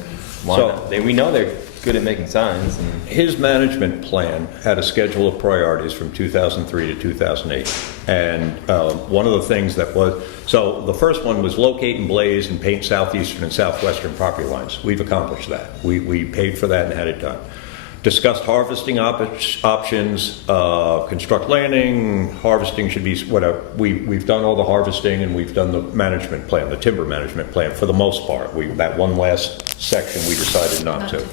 why So- not? We know they're good at making signs, and His management plan had a schedule of priorities from 2003 to 2008. And one of the things that was, so the first one was locate and blaze and paint southeastern and southwestern property lines. We've accomplished that. We paid for that and had it done. Discussed harvesting options, construct landing, harvesting should be whatever. We've done all the harvesting and we've done the management plan, the timber management plan for the most part. That one last section we decided not to. do.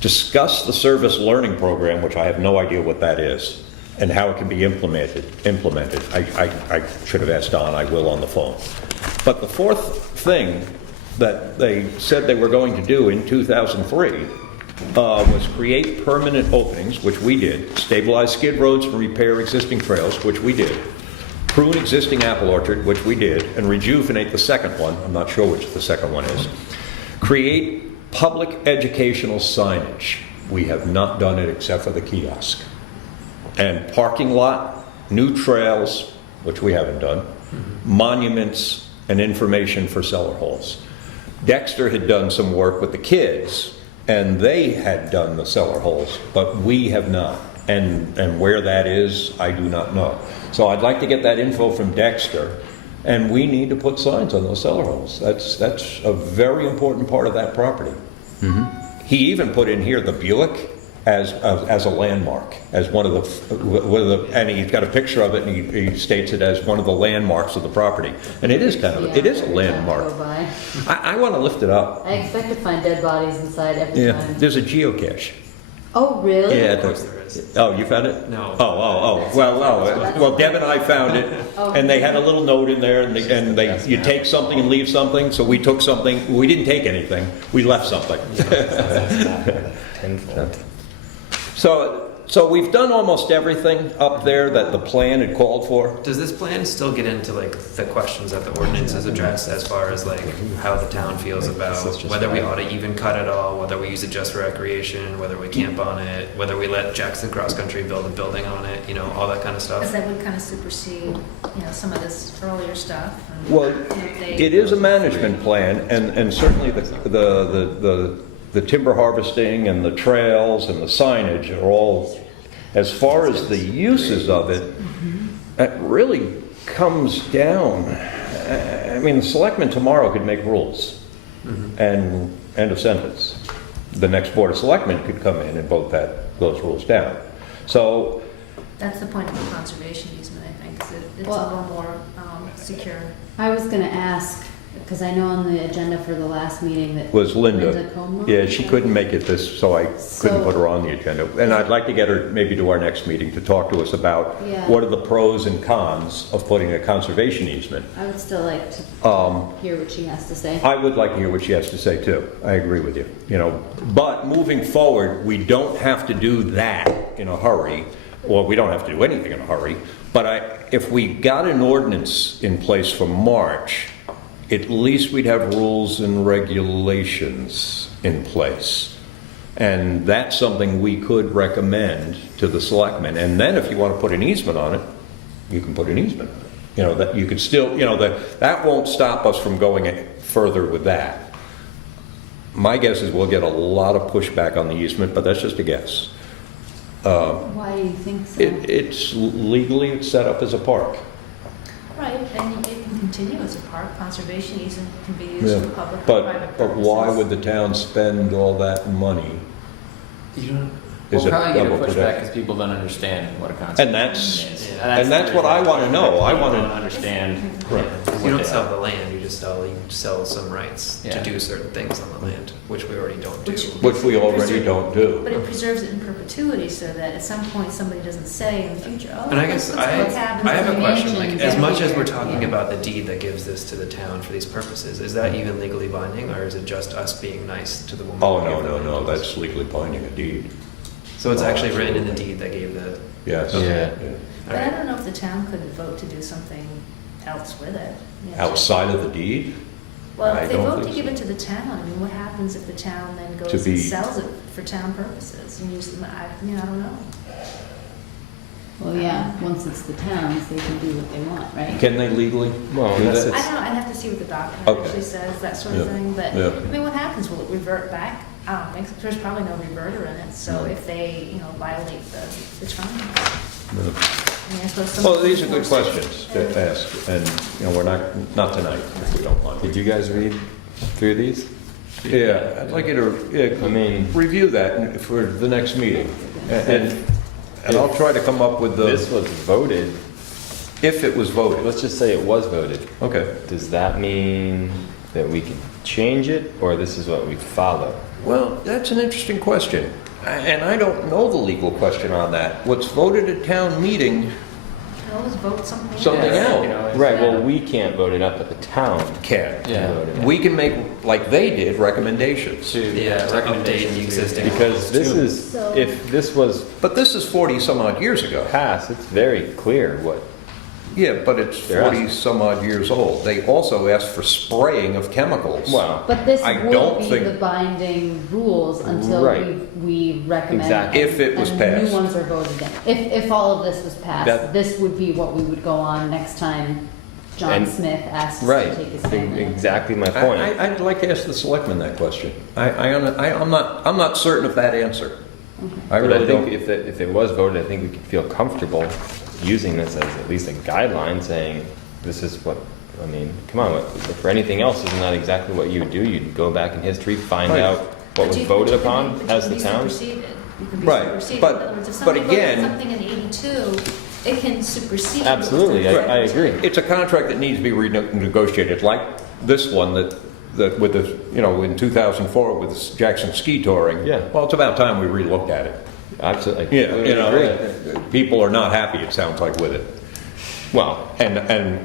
Discuss the service learning program, which I have no idea what that is, and how it can be implemented. I should have asked Don, I will on the phone. But the fourth thing that they said they were going to do in 2003 was create permanent openings, which we did, stabilize skid roads and repair existing trails, which we did, prune existing apple orchard, which we did, and rejuvenate the second one. I'm not sure which the second one is. Create public educational signage. We have not done it except for the kiosk. And parking lot, new trails, which we haven't done, monuments, and information for cellar holes. Dexter had done some work with the kids, and they had done the cellar holes, but we have not. And where that is, I do not know. So I'd like to get that info from Dexter, and we need to put signs on those cellar holes. That's a very important part of that property. He even put in here the Buick as a landmark, as one of the, and he's got a picture of it, and he states it as one of the landmarks of the property. And it is it is a landmark. Go by. I want to lift it up. I expect to find dead bodies inside every Yeah, time. there's a geocache. Oh, really? Yeah, Of course there is. Oh, you found it? No. Well, Deb and I found it, and they had a little note in there, and you take something and leave something, so we took something, we didn't take anything, we left something. tenfold. So we've done almost everything up there that the plan had called for. Does this plan still get into like the questions that the ordinance is addressed as far as like how the town feels about whether we ought to even cut it all, whether we use it just for recreation, whether we camp on it, whether we let Jackson Cross Country build a building on it, you know, all that kind of Because stuff? that would kind of supersede, some of this earlier stuff. and Well, if they- it is a management plan, and certainly the timber harvesting and the trails and the signage are all, as far as the uses of it, it really comes down. I mean, the selectmen tomorrow could make rules, and end of sentence. The next board of selectmen could come in and vote those rules down. So, That's the point of the conservation easement, I think, 'cause it's a Well- little more secure. I was gonna ask, because I know on the agenda for the last meeting that. was Linda. Como? Yeah, she couldn't make it so I couldn't So- put her on the agenda. And I'd like to get her maybe to our next meeting to talk to us about Yeah. what are the pros and cons of putting a conservation easement. I would still like to hear what she has to say. I would like to hear what she has to say too. I agree with you, But moving forward, we don't have to do that in a hurry, or we don't have to do anything in a hurry. But if we got an ordinance in place for March, at least we'd have rules and regulations in place. And that's something we could recommend to the selectmen. And then if you want to put an easement on it, you can put an easement on it. You know, that you could still, you know, that won't stop us from going further with that. My guess is we'll get a lot of pushback on the easement, but that's just a guess. Why do you think so? It's legally, it's set up as a park. Right, and it can continue as a park. Conservation easement can be used for public or private But purposes. why would the town spend all that money? You don't. Is We'll it probably get a double pushback protected? because people don't understand what a conservation And that's, is. and that's what I want to know. I want People don't to, understand. Right. what You don't they sell are. the land, you sell some rights Yeah. to do certain things on the land, which we already don't do. which we already don't do. But it preserves it in perpetuity so that at some point somebody doesn't say in the future, oh, And I guess let's go cabins I have a and question, like, mansions as and much as we're here." talking Yeah. about the deed that gives this to the town for these purposes, is that even legally binding, or is it just us being nice to the woman? Oh, who no, gave the no, no, land? that's legally binding a deed. So it's actually written in the deed that gave the, Yes. Yeah. But I don't know if the town could vote to do something else with it. you know, Outside of the deed? Well, I if they don't vote think to so. give it to the town, I mean, what happens if the town then To goes be- and sells it for town purposes and uses them, I don't know. Well, yeah, once it's the towns, they can do what they want, right? Can they legally Well, do that's that? I don't know, I'd have to see what the document Okay. actually says, that sort of Yeah. thing, but, Yeah. I mean, what happens, will it revert back? I don't think, so. There's probably no reverter in it, so No. if they, violate the terms. No. I mean, I suppose some. Well, these are good questions to ask, and, we're not tonight, if we don't mind. Did you guys read through these? Yeah, I'd like you to, I mean- review that for the next meeting. And I'll try to come up with This the, was voted, if it was voted. let's just say it was voted. Okay. Does that mean that we can change it, or this is what we follow? Well, that's an interesting question, and I don't know the legal question on that. What's voted at town meeting, You can always vote something. Something else. else. You know, Right, well, we can't vote it up, but the town can. Yeah. vote it up. We can make, like they did, recommendations. To, yeah, to update recommendations the to- existing. Because this rules, is, So- if this was But this is 40 some odd years ago. passed, it's very clear what, Yeah, but it's They're 40 some odd years old. They also asked for spraying of chemicals. well, But this I will don't be think- the binding rules until Right. we recommend. Exactly. If it was and passed. new ones are voted in. If all of this was That- passed, this would be what we would go on next time John And- Smith asks to right, take his stand. exactly my point. I'd like to ask the selectmen that question. I'm not certain of that answer. I But really I think don't. if it was voted, I think we could feel comfortable using this as at least a guideline, saying, this is what, I mean, come on, for anything else, isn't that exactly what you would do? You'd go back in history, find Right. out what was But you- voted but you can upon be- but as you the can be town? superseded. You can be Right, superseded. but- In other words, if but somebody voted again- something in 82, it can supersede. what was Absolutely, done. I agree. It's a contract that needs to be renegotiated, like this one that with the, in 2004 with Jackson Ski Touring. Yeah. Well, it's about time we relooked at it. Absolutely. I Yeah, completely agree. people are not happy, it sounds like, with it. Well, And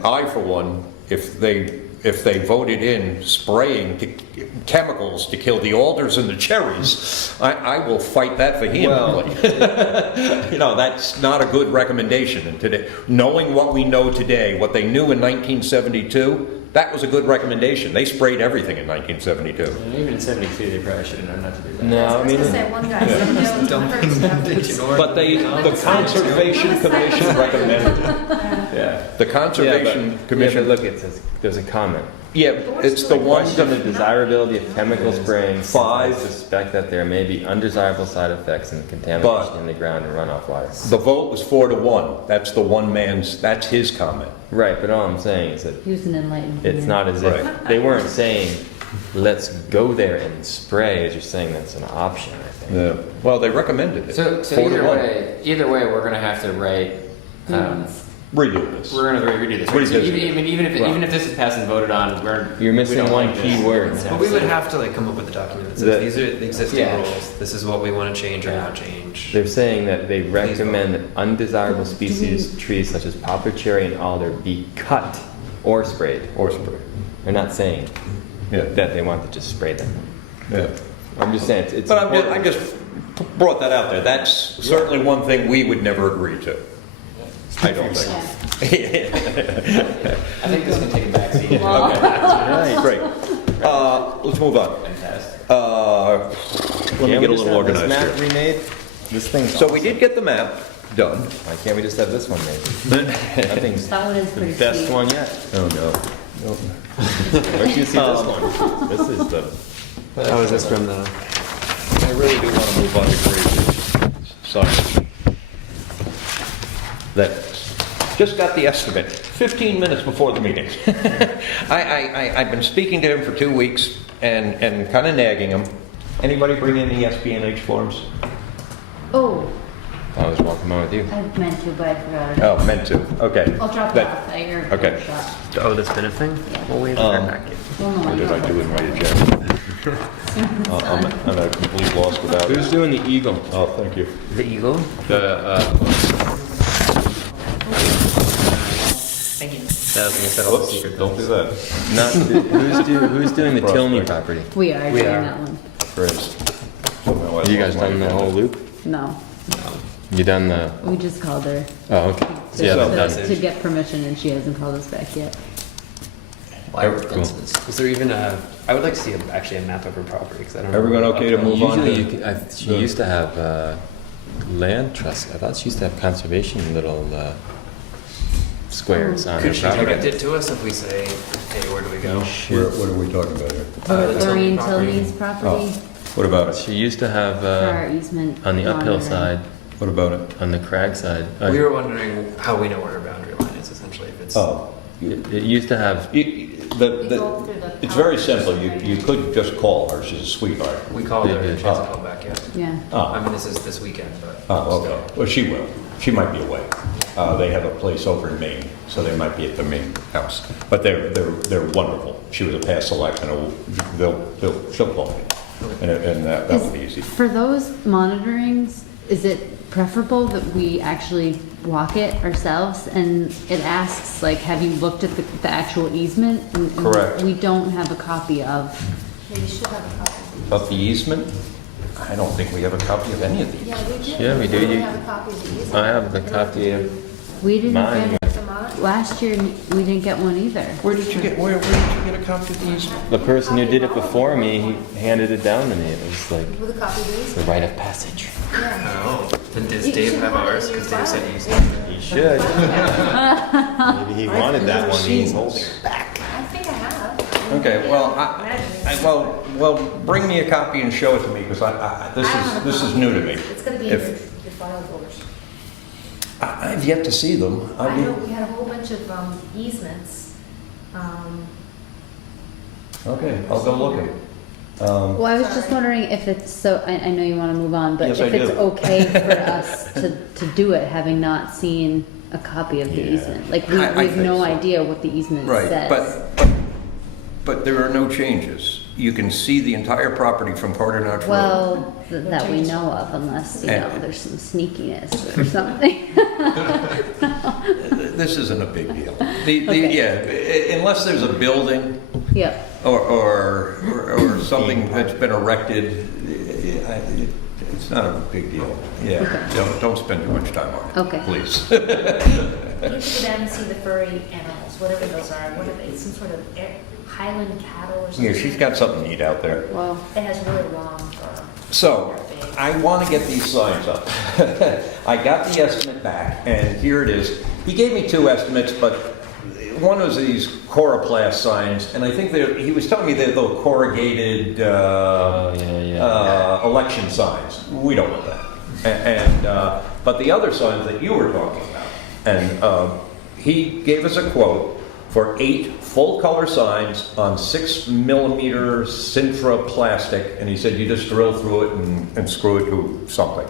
I, for one, if they voted in spraying chemicals to kill the alders and the cherries, I will fight that vehemently. That's not a good recommendation. And today, knowing what we know today, what they knew in 1972, that was a good recommendation. They sprayed everything in 1972. And even in 72, they probably should have known not to do that. no, I I was mean, gonna say, one guy said no, it's Don't gonna hurt stuff. But the Conservation Commission recommended it. yeah. The Conservation Commission, look, it says, there's a comment. yeah, it's the one Question the that, desirability of chemical spraying. since I 5. suspect that there may be undesirable side effects and contamination But- in the ground and runoff water. the vote was 4-1. That's that's his comment. Right, but all I'm saying is that He was an enlightened. it's man. not as if, Right. they weren't saying, let's go there and spray, as you're saying that's an option, I think. Yeah. Well, they recommended it. So 4-1. either way, we're gonna have to write. Redo this. We're gonna redo this. Redo So this. even if this is passed and voted on, You're we missing don't one like key this. word. But we would have to come up with a document that says, The- these are the existing Yeah. rules, this is what we want to change or not change. They're saying that they recommend that undesirable species, trees such as poplar, cherry, and alder be cut or sprayed. Or spray. They're not saying Yeah. that they want to just spray them. Yeah. I'm just saying, it's But I important. just brought that out there. That's certainly one thing we would never agree to. I don't think. I think this can take a backseat. Okay, great. Let's move on. Fantastic. let me get a little organized This here. map remade? This thing's So we awesome. did get the map done. Why can't we just have this one made? That thing's That one is the pretty best sweet. one yet. Oh, no. Where'd you see this one? This is the. How is this from the? I really do want to move on to crazy science. That just got the estimate 15 minutes before the meeting. I've been speaking to him for 2 weeks and kind of nagging him. Anybody bring in the SBNH forms? Oh, I was walking on with you. I meant to, but I forgot it. Oh, meant to. Okay. I'll drop it That- off at your okay. shop. Oh, that's been a thing. Yeah. Well, we haven't heard back yet. Well, no, Or did I do it right at Jeff? I'm at a complete loss without Who's it. doing the eagle? Oh, thank you. The Eagle? That was gonna set all the secret. Oops, don't do that. Not, who's doing the Tilney property? We are We doing are. that one. Chris. You guys done the whole loop? No, You done the, we just called her oh, okay. So you haven't done to get permission and she hasn't called us back yet. Is there even a? I would like to see actually a map of her property because I don't. know. Everyone okay to move on? Usually, she used to have land trust. I thought she used to have conservation little squares on her Could she property. direct it to us if we say, "Hey, where do we go?" What are we talking about here? Lorraine property. Tilney's property What about it? She used to have for our easement. on the uphill monitoring. side, What about it? on the crag side. We were wondering how we know where her boundary line is. Essentially, if it's. Oh. It used to have. It's very simple. You could just call her. She's a sweetheart. We called her. Yeah, and She hasn't called back yet. Yeah. I mean, this is this weekend, but. Oh, okay. still. Well, she will. She might be away. They have a place over in Maine, so they might be at the Maine house. But they're wonderful. She was a past select, and she'll call me, and that would be easy. For those monitorings, is it preferable that we actually walk it ourselves? And it asks, like, have you looked at the actual easement? And Correct. We don't have a copy of. Yeah, you should have a copy. Of the easement? I don't think we have a copy of any of these. Yeah, we did. Yeah, we do. You- have a copy of the easement. I have the copy of We didn't mine. get, last year, we didn't get one either. Where did you get a copy of the easement? The person who did it before me, he handed it down to me. It was like With a copy of the the easement? rite of passage. Yeah. Oh. Then does You Dave should have have it ours? in your Because Dave said file. he used to. He should. Maybe he wanted that one. He's holding it. I think I have. Okay, well, Imagine. well, bring me a copy and show it to me, because this is new to me. It's gonna be in your If- file folders. I've yet to see them. I know, we had a whole bunch of easements. Okay, I'll go looking. Well, I was just wondering if it's, so, I know you want to move on, but Yes, if I it's do. okay for us to do it, having not seen a copy of the Yeah. easement? Like, we I have think no so. idea what the easement Right, says. but there are no changes. You can see the entire property from Carter Notch Road. Well, that we know of, unless, you know, And- there's some sneakiness or something. This isn't a big deal. Okay. Yeah, unless there's a building Yep, or something that's been erected, it's not a big deal. Yeah, don't spend too much time on it, Okay. please. You have to go down and see the furry animals, whatever those are. What are they? Some sort of Highland cattle or something? Yeah, she's got something neat out there. well, It has really long fur. So, I want to get these signs up. I got the estimate back, and here it is. He gave me 2 estimates, but one was these coroplast signs, and I think he was telling me they're the corrugated election signs. We don't want that. But the other signs that you were talking about, and he gave us a quote for 8 full-color signs on 6mm Sintra plastic, and he said you just drill through it and screw it to something.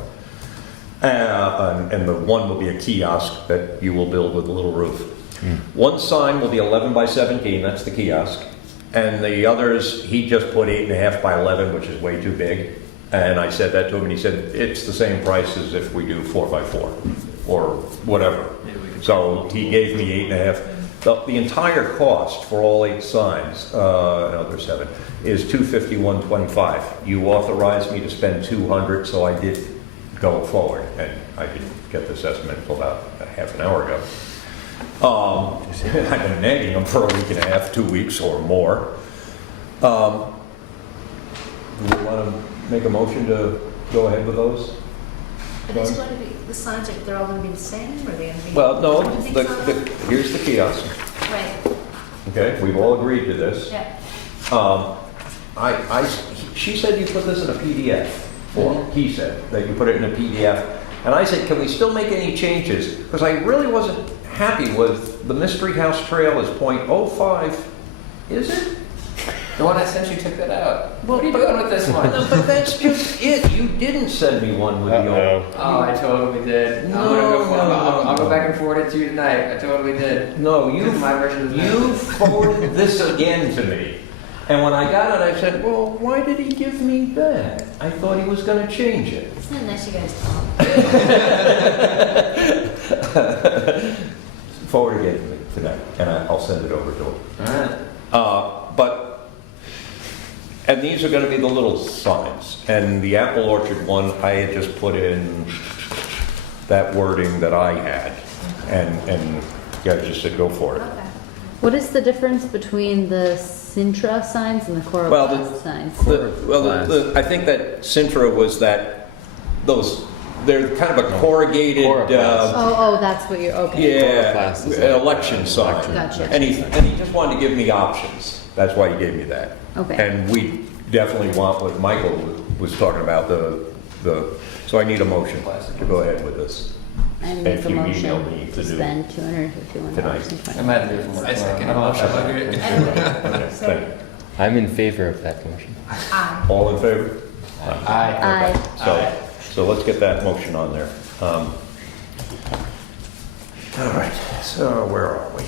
And the one will be a kiosk that you will build with a little roof. One sign will be 11 by 17, that's the kiosk. And the others, he just put 8.5 by 11, which is way too big. And I said that to him, and he said, it's the same price as if we do 4 by 4, or whatever. So he gave me 8.5. The entire cost for all 8 signs, no, there's 7, is $251.25. You authorized me to spend $200, so I did go forward, and I didn't get this estimate until about a half an hour ago. I've been nagging them for a week and a half, 2 weeks or more. Do we want to make a motion to go ahead with those? Are these going to be, the signs, they're all going to be the same, or are they going to be? Well, no, different things on them? here's the kiosk, Right, okay? We've all agreed to this. yeah. She said you put this in a PDF, or he said that you put it in a PDF. And I said, can we still make any changes? Because I really wasn't happy with the Mystery House Trail is .05, is it? The one I sent you took that out. Well, What are you doing with this one? But that's just it. You didn't send me one with the old. Oh, I totally did. No. I'll go back and forward it to you tonight. I totally did. No, This is my version of the you forwarded this again to me. And when I got it, I said, well, why did he give me that? I thought he was going to change it. Isn't it nice you guys talk? Forward again to me today, and I'll send it over to him. Alright. And these are going to be the little signs. And the Apple Orchard one, I had just put in that wording that I had. And yeah, just said, go for it. Okay. What is the difference between the Sintra signs and the Well, Coroplast signs? I think that Sintra was that, they're kind of a corrugated, Coroplast. Oh, that's what you're, okay. yeah, Coroplast is like election sign. Gotcha. And he just wanted to give me options. That's why he gave me that. Okay. And we definitely want what Michael was talking about, so I need a motion to go ahead with this. I make If a you motion email me to to do spend $251.20. I might have to do it more. I second. I don't know if I like it. Okay, thank you. I'm in favor of that motion. Aye. All in favor? Aye. Aye. So let's get that motion on there. All right, so where are we?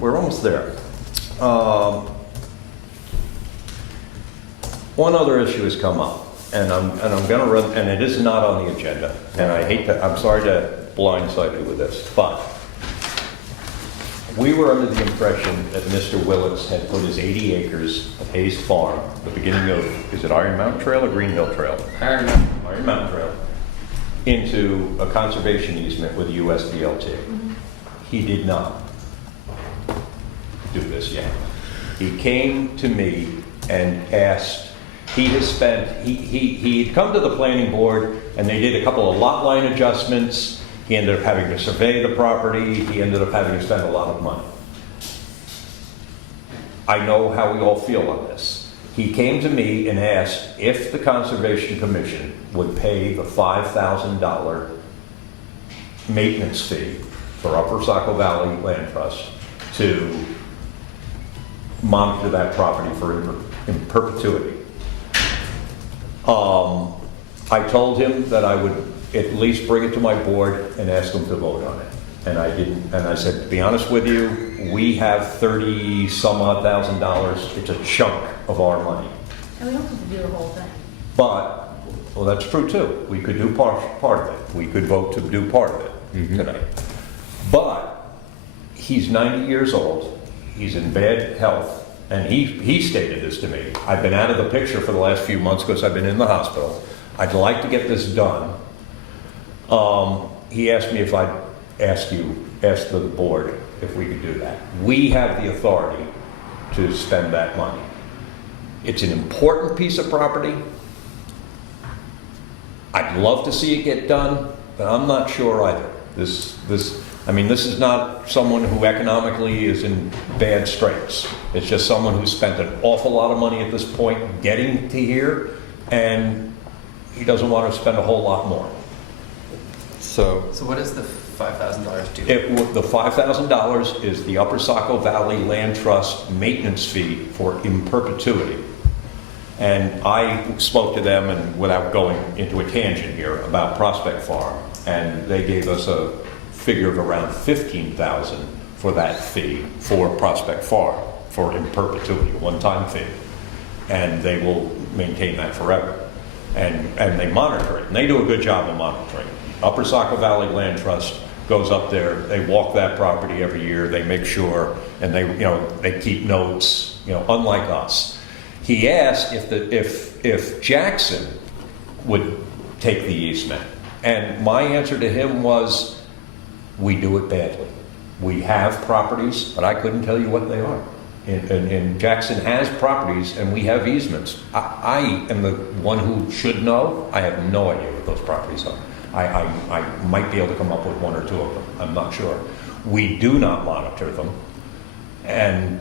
We're almost there. One other issue has come up, and I'm gonna run, and it is not on the agenda, and I'm sorry to blindside you with this, but we were under the impression that Mr. Willits had put his 80 acres of Hayes Farm, the beginning of, is it Iron Mountain Trail or Green Hill Trail? Iron Mountain Trail, into a conservation easement with USDLT. He did not do this yet. He came to me and asked, he'd come to the planning board and they did a couple of lot line adjustments. He ended up having to survey the property. He ended up having to spend a lot of money. I know how we all feel on this. He came to me and asked if the Conservation Commission would pay the $5,000 maintenance fee for Upper Saco Valley Land Trust to monitor that property in perpetuity. I told him that I would at least bring it to my board and ask them to vote on it. And I didn't, and I said, to be honest with you, we have $30-some-odd-thousand. It's a chunk of our money. And we don't have to do the whole thing. But, well, that's true too. We could do part of it. We could vote to do part of it tonight. But he's 90 years old. He's in bad health. And he stated this to me. I've been out of the picture for the last few months because I've been in the hospital. I'd like to get this done. He asked me if I'd ask the board if we could do that. We have the authority to spend that money. It's an important piece of property. I'd love to see it get done, but I'm not sure either. This is not someone who economically is in bad straits. It's just someone who spent an awful lot of money at this point getting to here, and he doesn't want to spend a whole lot more. So, So what does the $5,000 do? The $5,000 is the Upper Saco Valley Land Trust maintenance fee for in perpetuity. And I spoke to them, and without going into a tangent here, about Prospect Farm, and they gave us a figure of around $15,000 for that fee for Prospect Farm for in perpetuity, a one-time fee, and they will maintain that forever. And they monitor it, and they do a good job of monitoring. Upper Saco Valley Land Trust goes up there, they walk that property every year, they make sure, and they keep notes, unlike us. He asked if Jackson would take the easement, and my answer to him was, we do it badly. We have properties, but I couldn't tell you what they are. And Jackson has properties, and we have easements. I am the one who should know. I have no idea what those properties are. I might be able to come up with one or two of them. I'm not sure. We do not monitor them, and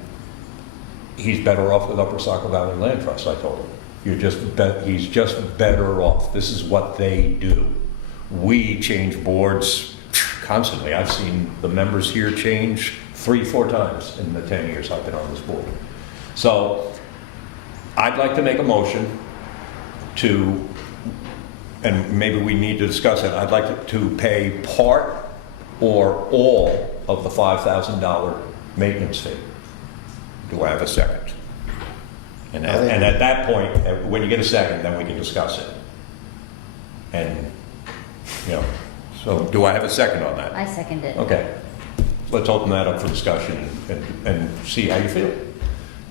he's better off with Upper Saco Valley Land Trust, I told him. He's just better off. This is what they do. We change boards constantly. I've seen the members here change 3-4 times in the 10 years I've been on this board. So I'd like to make a motion to, and maybe we need to discuss it, I'd like to pay part or all of the $5,000 maintenance fee. Do I have a second? And at that point, when you get a second, then we can discuss it. And, so do I have a second on that? I second it. Okay. Let's open that up for discussion and see how you feel.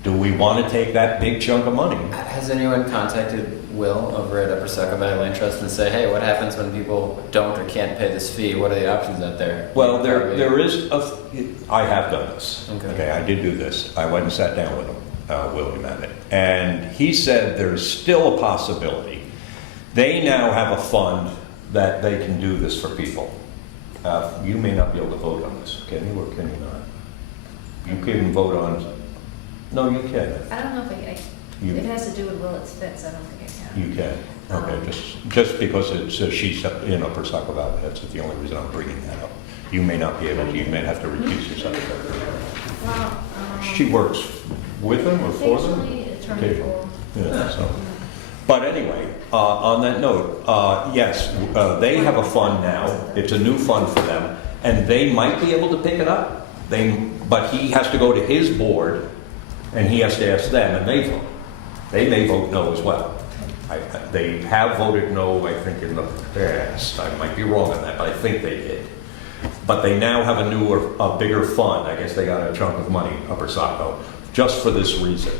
Do we want to take that big chunk of money? Has anyone contacted Will over at Upper Saco Valley Land Trust and say, hey, what happens when people don't or can't pay this fee? What are the options out there? Well, there is I have done this. Okay. I did do this. I went and sat down with him, William Abbott, and he said there's still a possibility. They now have a fund that they can do this for people. You may not be able to vote on this, can you, or can you not? You can vote on. No, you can. I don't know if it has to do with Willits Fitz, I don't think I can. You can. Okay, just because it's she's in Upper Saco Valley, that's the only reason I'm bringing that up. You may not be able to. You may have to recuse yourself. Well, She works with them or for them? occasionally, attorney Occasionally. for. Yeah, so. But anyway, on that note, yes, they have a fund now. It's a new fund for them, and they might be able to pick it up. But he has to go to his board, and he has to ask them, and they vote. They may vote no as well. They have voted no, I think, in the past. I might be wrong on that, but I think they did. But they now have a bigger fund. I guess they got a chunk of money, Upper Saco, just for this reason.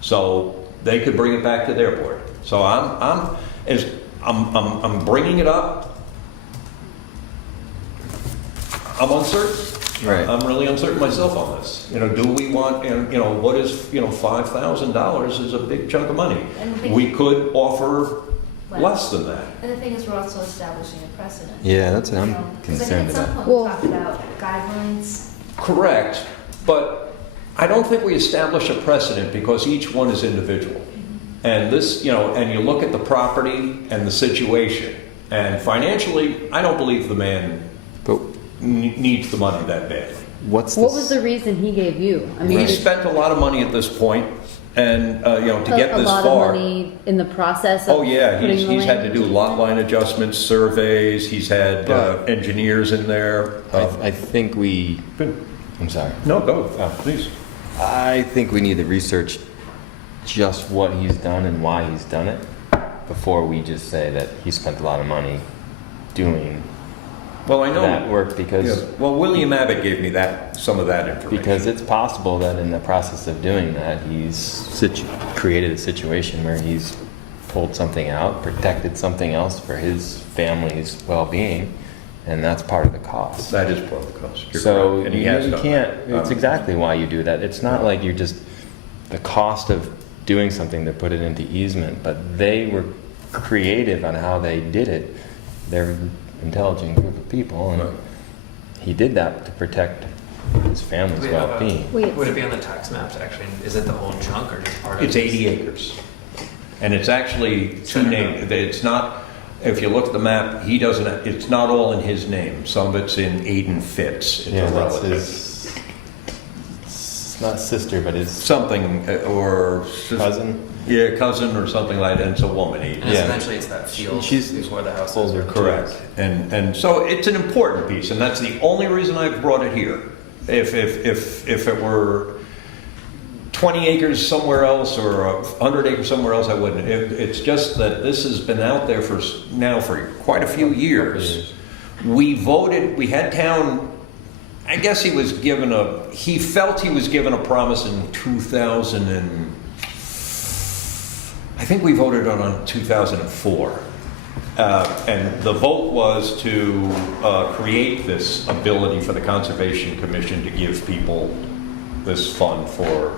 So they could bring it back to their board. So I'm bringing it up. I'm uncertain. Right. I'm really uncertain myself on this. Do we want? What is $5,000 is a big chunk of money. We could offer less than that. And the thing is, we're also establishing a precedent. Yeah, that's what I'm Because I concerned think at some about. point we talked about guidelines. Correct, but I don't think we establish a precedent because each one is individual. And this, and you look at the property and the situation, and financially, I don't believe the man But needs the money that badly. What was the reason he gave you? I We spent a lot of money at this point, and to get this a lot far. of money in the process. Of Oh yeah, putting he's the had to land? do lot line adjustments, surveys. He's had But- engineers in there. I think we. I'm sorry. No, go please. I think we need to research just what he's done and why he's done it before we just say that he spent a lot of money doing Well, I know that work because Yeah. Well, William Abbott gave me some of that information. because it's possible that in the process of doing that he's created a situation where he's pulled something out, protected something else for his family's well-being, and that's part of the cost. That is part of the cost. You're So correct. And he has you done can't, that. it's exactly why you do that. It's not like you're just, the cost of doing something to put it into easement, but they were creative on how they did it. They're an intelligent group of people, and Right. he did that to protect his family's Do we have well-being. Wait. Would it be on the tax maps actually? Is it the whole chunk or just part of it? It's 80 acres. And it's actually two names. It's not, if you look at the map, it's not all in his name. Some of it's in Aiden Fitz. It's Yeah, a that's relative. his, it's not sister, but his Something, or... cousin. Yeah, cousin or something like that. And it's a woman, Aiden. And Yeah. essentially it's that field She's before the house. older. Correct. And so it's an important piece, and that's the only reason I've brought it here. If it were 20 acres somewhere else or 100 acres somewhere else, I wouldn't. It's just that this has been out there for quite a few years. We voted, we had town, I guess he felt he was given a promise in 2000 and, I think we voted on 2004. And the vote was to create this ability for the Conservation Commission to give people this fund for,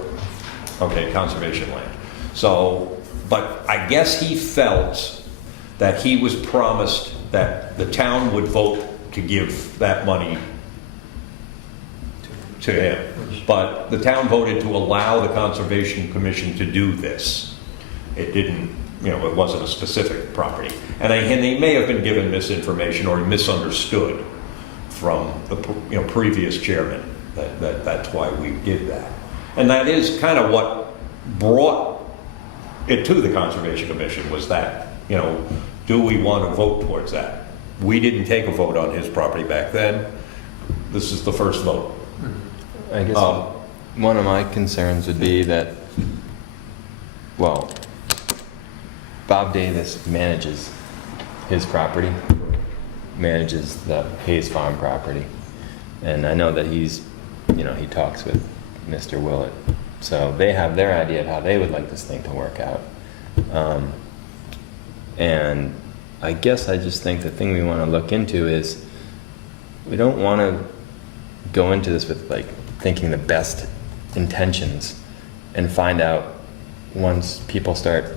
okay, conservation land. So, but I guess he felt that he was promised that the town would vote to give that money to him. But the town voted to allow the Conservation Commission to do this. It didn't, it wasn't a specific property. And he may have been given misinformation or misunderstood from the previous chairman that's why we did that. And that is kind of what brought it to the Conservation Commission, was that, do we want to vote towards that? We didn't take a vote on his property back then. This is the first vote. I guess one of my concerns would be that, well, Bob Davis manages his property, manages the Hayes Farm property. And I know that he's, he talks with Mr. Willett. So they have their idea of how they would like this thing to work out. And I guess I just think the thing we want to look into is we don't want to go into this with like thinking the best intentions and find out once people start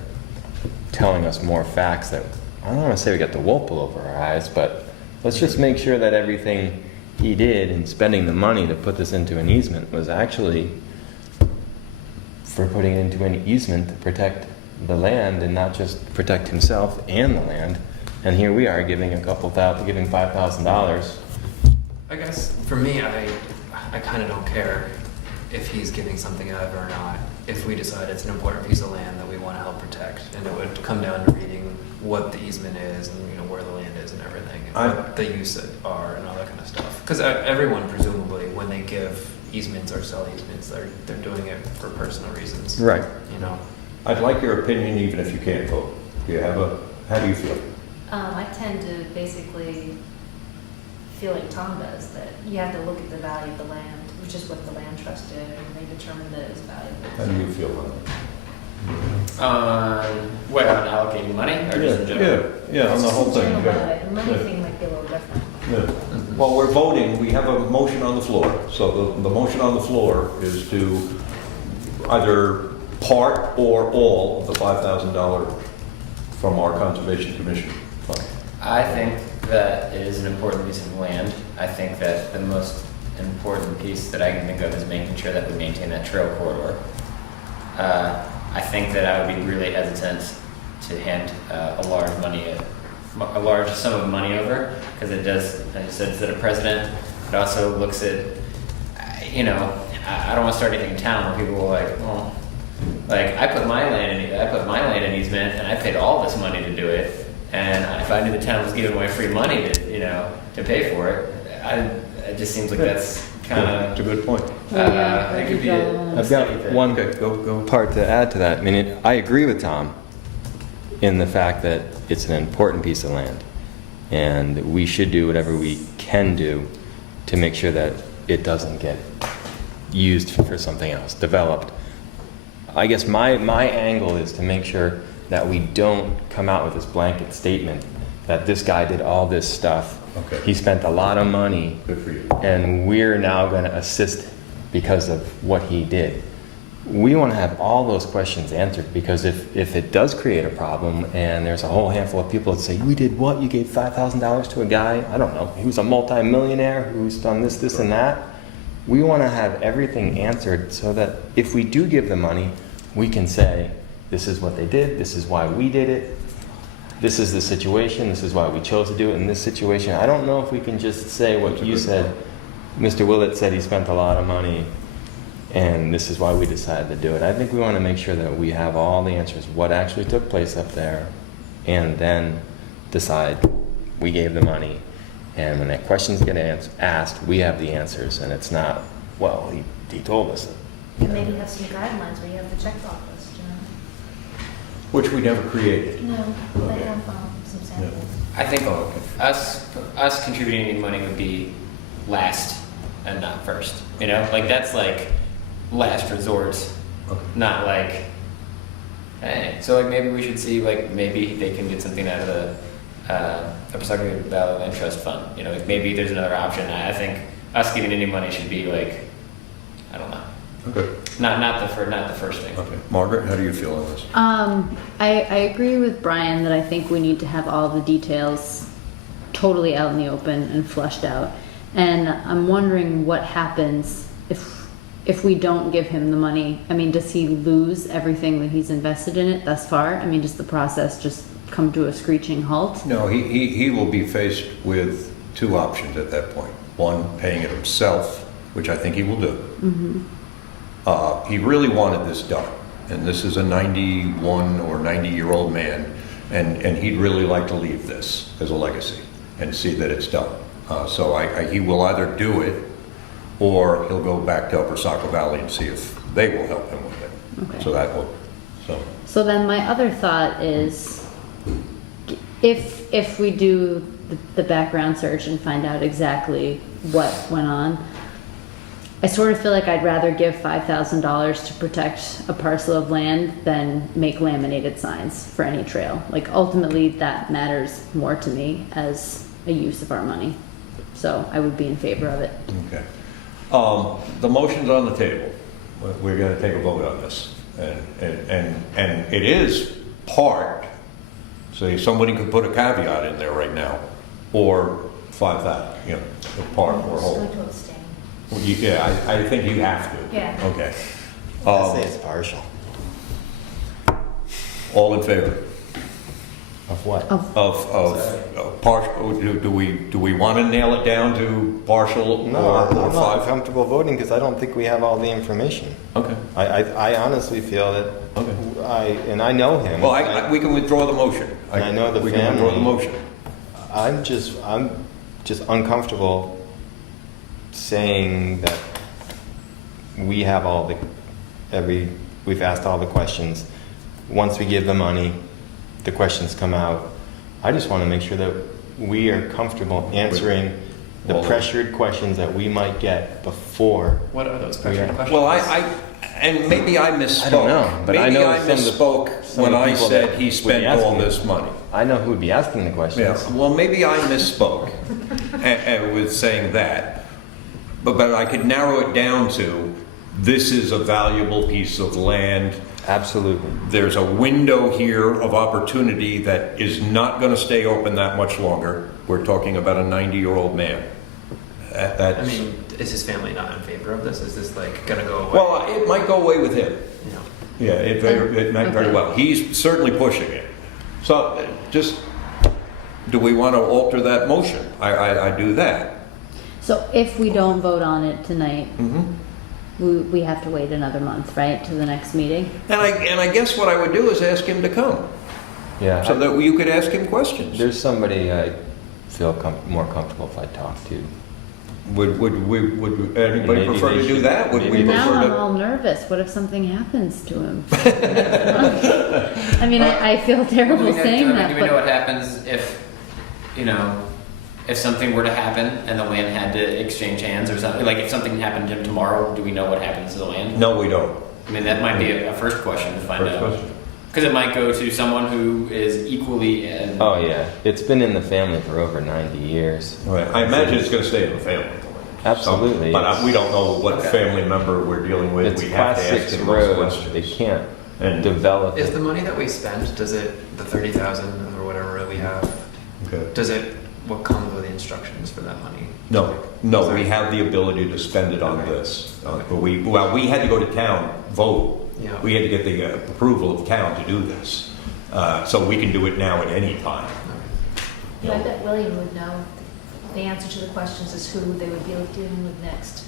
telling us more facts that, I don't want to say we got the wool pull over our eyes, but let's just make sure that everything he did in spending the money to put this into an easement was actually for putting it into an easement to protect the land and not just protect himself and the land. And here we are giving giving $5,000. I guess for me, I kind of don't care if he's giving something out or not. If we decide it's an important piece of land that we want to help protect, and it would come down to reading what the easement is and where the land is and everything, and what the use are and all that kind of stuff. Because everyone presumably, when they give easements or sell easements, they're doing it for personal reasons. Right. I'd like your opinion even if you can't vote. How do you feel? I tend to basically feel like Tom does, that you have to look at the value of the land, which is what the land trust did, and they determined that it was valuable. How do you feel about it? On allocating money or just in general? Yeah, on the whole thing. General about it. The money thing might be a little different. Yeah. Well, we're voting, we have a motion on the floor. So the motion on the floor is to either part or all of the $5,000 from our Conservation Commission fund. I think that it is an important piece of land. I think that the most important piece that I can think of is making sure that we maintain that trail corridor. I think that I would be really hesitant to hand a large sum of money over, because it does, as you said, instead of precedent, it also looks at, I don't want to start anything in town where people are like, well, like I put my land in easement and I paid all this money to do it, and if I knew the town was giving away free money to pay for it, it just seems like that's kind of. It's a good point. It could be I've got one part to add to that. I mean, I agree with Tom in the fact that it's an important piece of land, and we should do whatever we can do to make sure that it doesn't get used for something else, developed. I guess my angle is to make sure that we don't come out with this blanket statement that this guy did all this stuff. Okay. He spent a lot of money. Good for you. And we're now going to assist because of what he did. We want to have all those questions answered, because if it does create a problem and there's a whole handful of people that say, we did what? You gave $5,000 to a guy, I don't know, who's a multi-millionaire, who's done this, and that. We want to have everything answered so that if we do give the money, we can say, this is what they did, this is why we did it, this is the situation, this is why we chose to do it in this situation. I don't know if we can just say what you said. Mr. Willett said he spent a lot of money and this is why we decided to do it. I think we want to make sure that we have all the answers, what actually took place up there, and then decide we gave the money. And when that questions get asked, we have the answers, and it's not, well, he told us. And maybe have some guidelines where you have the check-off list, Which we never created. No, they have some samples. I think us contributing any money would be last and not first. Like that's like last resort, Okay. not like. Hey, so like maybe we should see like maybe they can get something out of the Pawtucket Valley Land Trust Fund. Like maybe there's another option. I think us giving any money should be like, I don't know. Okay. Not the first thing. Okay. Margaret, how do you feel on this? I agree with Brian that I think we need to have all the details totally out in the open and fleshed out. And I'm wondering what happens if we don't give him the money. I mean, does he lose everything that he's invested in it thus far? I mean, does the process just come to a screeching halt? No, he will be faced with two options at that point. One, paying it himself, which I think he will do. He really wanted this done, and this is a 91 or 90-year-old man, and he'd really like to leave this as a legacy and see that it's done. So he will either do it, or he'll go back to Upper Saco Valley and see if they will help him with it. Okay. So that will, So then my other thought is, if we do the background search and find out exactly what went on, I sort of feel like I'd rather give $5,000 to protect a parcel of land than make laminated signs for any trail. Like, ultimately, that matters more to me as a use of our money. So I would be in favor of it. okay. The motion's on the table. We're going to take a vote on this. And it is part, say somebody could put a caveat in there right now, or 5,000, part or whole. Yeah, I think you have to. Yeah. Okay. I say it's partial. All in favor Of what? of partial? Do we want to nail it down to partial No, or I'm not 5? comfortable voting because I don't think we have all the information. Okay. I honestly feel that Okay. I know him. Well, we can withdraw the motion. I know the We can withdraw the family. motion. I'm just uncomfortable saying that we have we've asked all the questions. Once we give the money, the questions come out. I just want to make sure that we are comfortable answering the Well, pressured questions that we might get before. What are those pressured questions? Well, and maybe I misspoke. I don't know, but I maybe know I some of the- misspoke some when of the I people said that he would be spent asking all it. this money. I know who would be asking the questions. Yeah, well, maybe I misspoke and with saying that, but I could narrow it down to, this is a valuable piece of land. Absolutely. There's a window here of opportunity that is not going to stay open that much longer. We're talking about a 90-year-old man. I mean, is his family not in favor of this? Is this like gonna go away? Well, it might go away with him. No. Yeah, it might very Okay. well. He's certainly pushing it. So just, do we want to alter that motion? I do that. So if we don't vote on it tonight, Mm-hmm. we have to wait another month, right, to the next meeting? And I guess what I would do is ask him to come, Yeah. so that you could ask him questions. There's somebody I feel more comfortable if I talk to. Would anybody Maybe prefer they to do should- that? Would we maybe they Now prefer I'm to? all nervous. What if something happens to him? I mean, I feel terrible Do we know- saying do that, we know but what happens if, if something were to happen and the land had to exchange hands or something? Like if something happened to him tomorrow, do we know what happens to the land? No, we don't. I mean, that might be a first question to find First out. question. Because it might go to someone who is equally. Oh yeah, it's been in the family for over 90 years. Right. I imagine it's going to stay in the family. Absolutely. But we don't know what Okay. family member we're dealing with. It's We have class to ask 6 him those roads. questions. They can't And- develop Is it. the money that we spend, does it, the 30,000 or whatever we have, Okay. does it, what comes with the instructions for that money? No, we have the ability to spend it on this. But we had to go to town, vote. Yeah. We had to get the approval of town to do this. So we can do it now at any time. You I know, bet William would know the answer to the questions is who they would be dealing with next.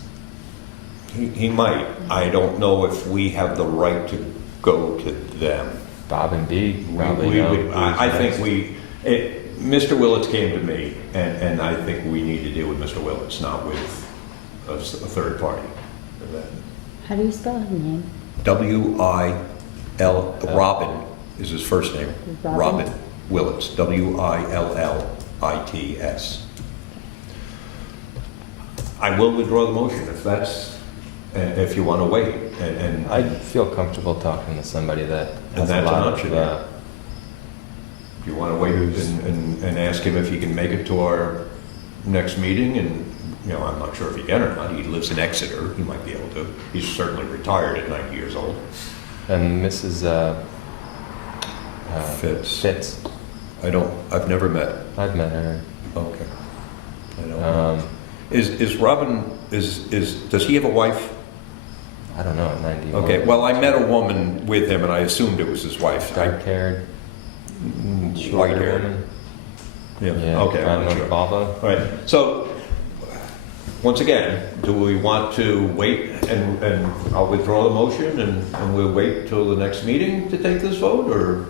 he might. I don't know if we have the right to go to them. Bob and B probably We know would, who's I think next. Mr. Willits came to me, and I think we need to deal with Mr. Willits, not with a third party. how do you spell his name? W-I-L, Robin is his first name. Robin? Willits, W-I-L-L-I-T-S. I will withdraw the motion if you want to wait, and I feel comfortable talking to somebody that And has a that's lot an of. option, yeah. If you want to wait and ask him if he can make it to our next meeting, and, you know, I'm not sure if he can or not. He lives in Exeter. He might be able to. He's certainly retired at 90 years old. And Mrs. Fitz. I've never met. I've met her. Okay. I don't know. Is Robin, does he have a wife? I don't know, at 91. Okay, well, I met a woman with him, and I assumed it was his wife. Dark-haired, White shorter hair. woman. Yeah, okay, I I'm don't not know, sure. Baba. All right, so, once again, do we want to wait, and I'll withdraw the motion, and we'll wait till the next meeting to take this vote, or?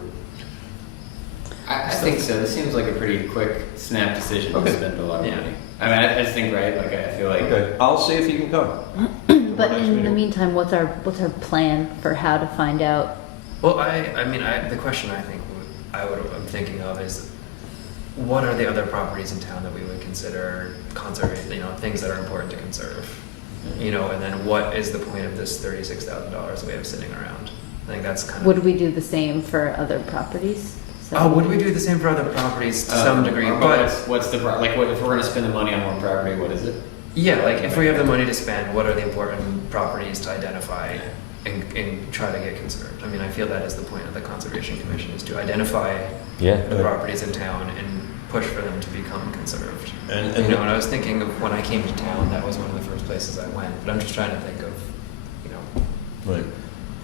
I think so. This seems like a pretty quick, snap decision Okay. to spend a lot of Yeah. money. I mean, I just think, right, like, I feel like... Okay, I'll see if he can come. But next in the meeting. meantime, what's our plan for how to find out? Well, the question I think I'm thinking of is, what are the other properties in town that we would consider conservation, you know, things that are important to conserve? You know, and then what is the point of this $36,000 we have sitting around? I think that's kind of... Would we do the same for other properties? So- would we do the same for other properties to some degree? But what's the like? What if we're going to spend the money on one property? What is it? yeah, like if we have the money to spend, what are the important properties to identify and try to get conserved? I mean, I feel that is the point of the Conservation Commission, is to identify Yeah. the properties in town and push for them to become conserved. And You know, and I was thinking of when I came to town, that was one of the first places I went. But I'm just trying to think of, you know, Right.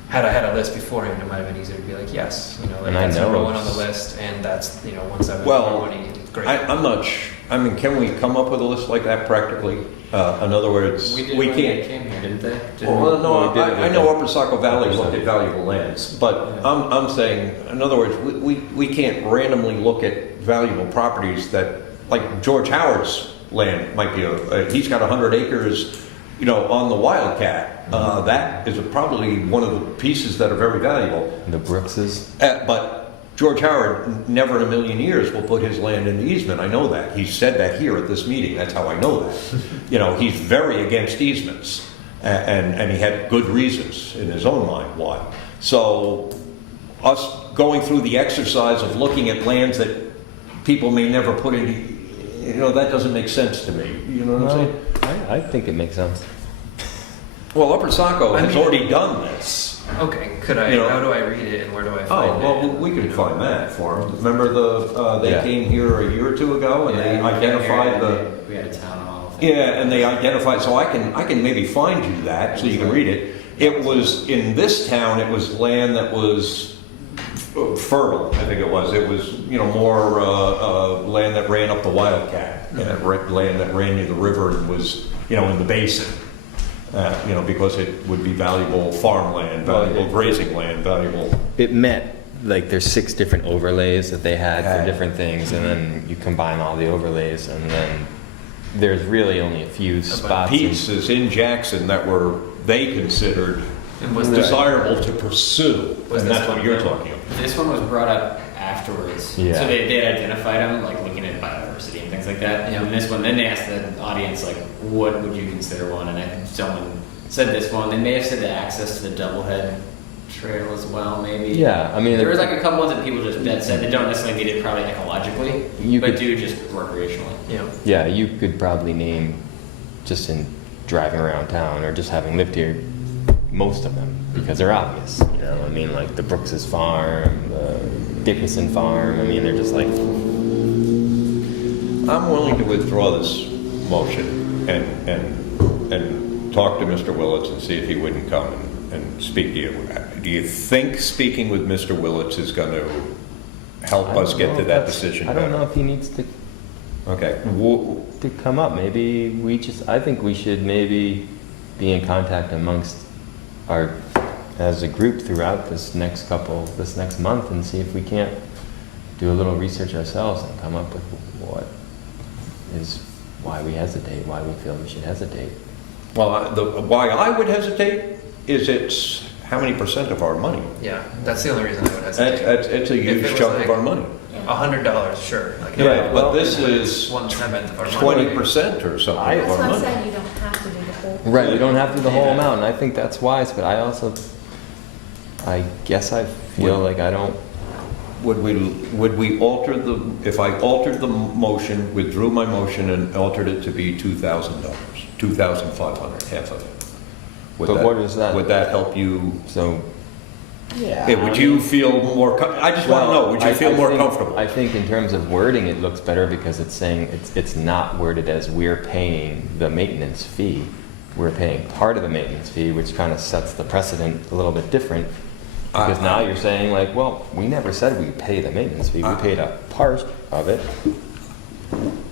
had I had a list beforehand, it might have been easier to be like, yes, you know, like And I that's know number one of- on the list, and that's, you know, once I Well, money, great. I'm not, I mean, can we come up with a list like that practically? In other words, We did we when they can't. came here, didn't they? Well, no, we did it I with know the- Upper Saco Valley looked at valuable lands, but I'm saying, in other words, we can't randomly look at valuable properties that, like George Howard's land might be, he's got 100 acres, you know, on the Wildcat. That is probably one of the pieces that are very valuable. The Brookses. But George Howard never in a million years will put his land into easement. I know that. He said that here at this meeting. That's how I know that. You know, he's very against easements. And he had good reasons in his own mind why. So us going through the exercise of looking at lands that people may never put into, you know, that doesn't make sense to me. You know what I'm saying? I think it makes sense. Well, Upper Saco I has mean- already done this. Okay, You know- how do I read it and where do I Oh, find it? well, we could find that for them. Remember they Yeah. came here a year or two ago and they identified We had a town hall. yeah, and they identified, so I can maybe find you that so you can read it. It was, in this town, it was land that was fertile, I think it was. It was, you know, more land that ran up the Wildcat, land that ran near the river and was, you know, in the basin. You know, because it would be valuable farmland, valuable grazing land, valuable. It met, like, there's 6 different overlays that they had Had. for different things, and then you combine all the overlays, and then there's really only a few spots. in- Pieces in Jackson that were, they considered And was that- desirable to pursue, Was and this that's what one you're done? talking about. This one was brought up afterwards. Yeah. So they had identified them, like looking at biodiversity and things like that. Yeah. And this one, then they asked the audience, like, what would you consider one? And I think someone said this one. They may have said the access to the Doublehead Trail as well, maybe. Yeah, I mean, There was like a couple ones that people just that said they don't necessarily need it probably ecologically, You but could- do just recreationally. Yeah. yeah, you could probably name, just in driving around town, or just having lived here, most of them, because they're obvious, you know, I mean, like the Brooks's farm, the Dickinson farm, I mean, they're just like, I'm willing to withdraw this motion and talk to Mr. Willits and see if he wouldn't come and speak to you. Do you think speaking with Mr. Willits is going to help I us don't get know to if that that's- decision? I don't know better? if he needs to Okay. come up. Maybe I think we should maybe be in contact amongst as a group throughout this next month and see if we can't do a little research ourselves and come up with why we hesitate, why we feel we should hesitate. Well, why I would hesitate is it's how many percent of our money? Yeah, that's the only reason I would hesitate. It's a If huge it was chunk like of our money. $100, sure. Like, Yeah, well, but this is 1/7 of our money. 20% or something I- of That's our why I'm money. saying you don't have to do the whole. Right, we don't have to do the whole amount, and I think that's wise, but I guess I feel like I don't would we alter if I altered the motion, withdrew my motion and altered it to be $2,000, $2,500, half of it? But what is that? Would that help you? So, Yeah, would you feel more, I just want to know, would you feel more comfortable? I think in terms of wording, it looks better because it's saying, it's not worded as we're paying the maintenance fee. We're paying part of the maintenance fee, which kind of sets the precedent a little bit different. Because now you're saying like, well, we never said we pay the maintenance fee, we paid a part of it.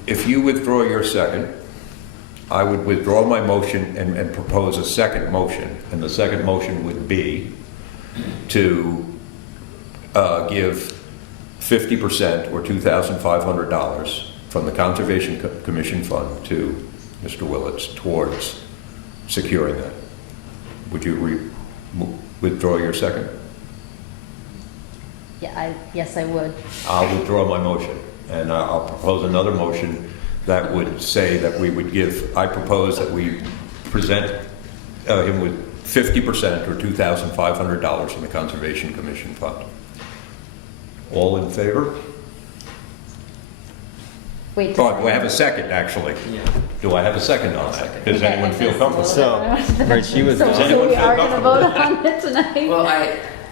If you withdraw your second, I would withdraw my motion and propose a second motion. And the second motion would be to give 50% or $2,500 from the Conservation Commission Fund to Mr. Willits towards securing that. Would you withdraw your second? Yeah, yes, I would. I'll withdraw my motion, and I'll propose another motion that would say that we would give, I propose that we present him with 50% or $2,500 from the Conservation Commission Fund. All in favor? Wait. Oh, do I have a second, actually? Yeah. Do I have a second on that? Does Okay, anyone feel comfortable? So, right, she was. So Does anyone we feel are gonna comfortable? vote on it tonight? Well,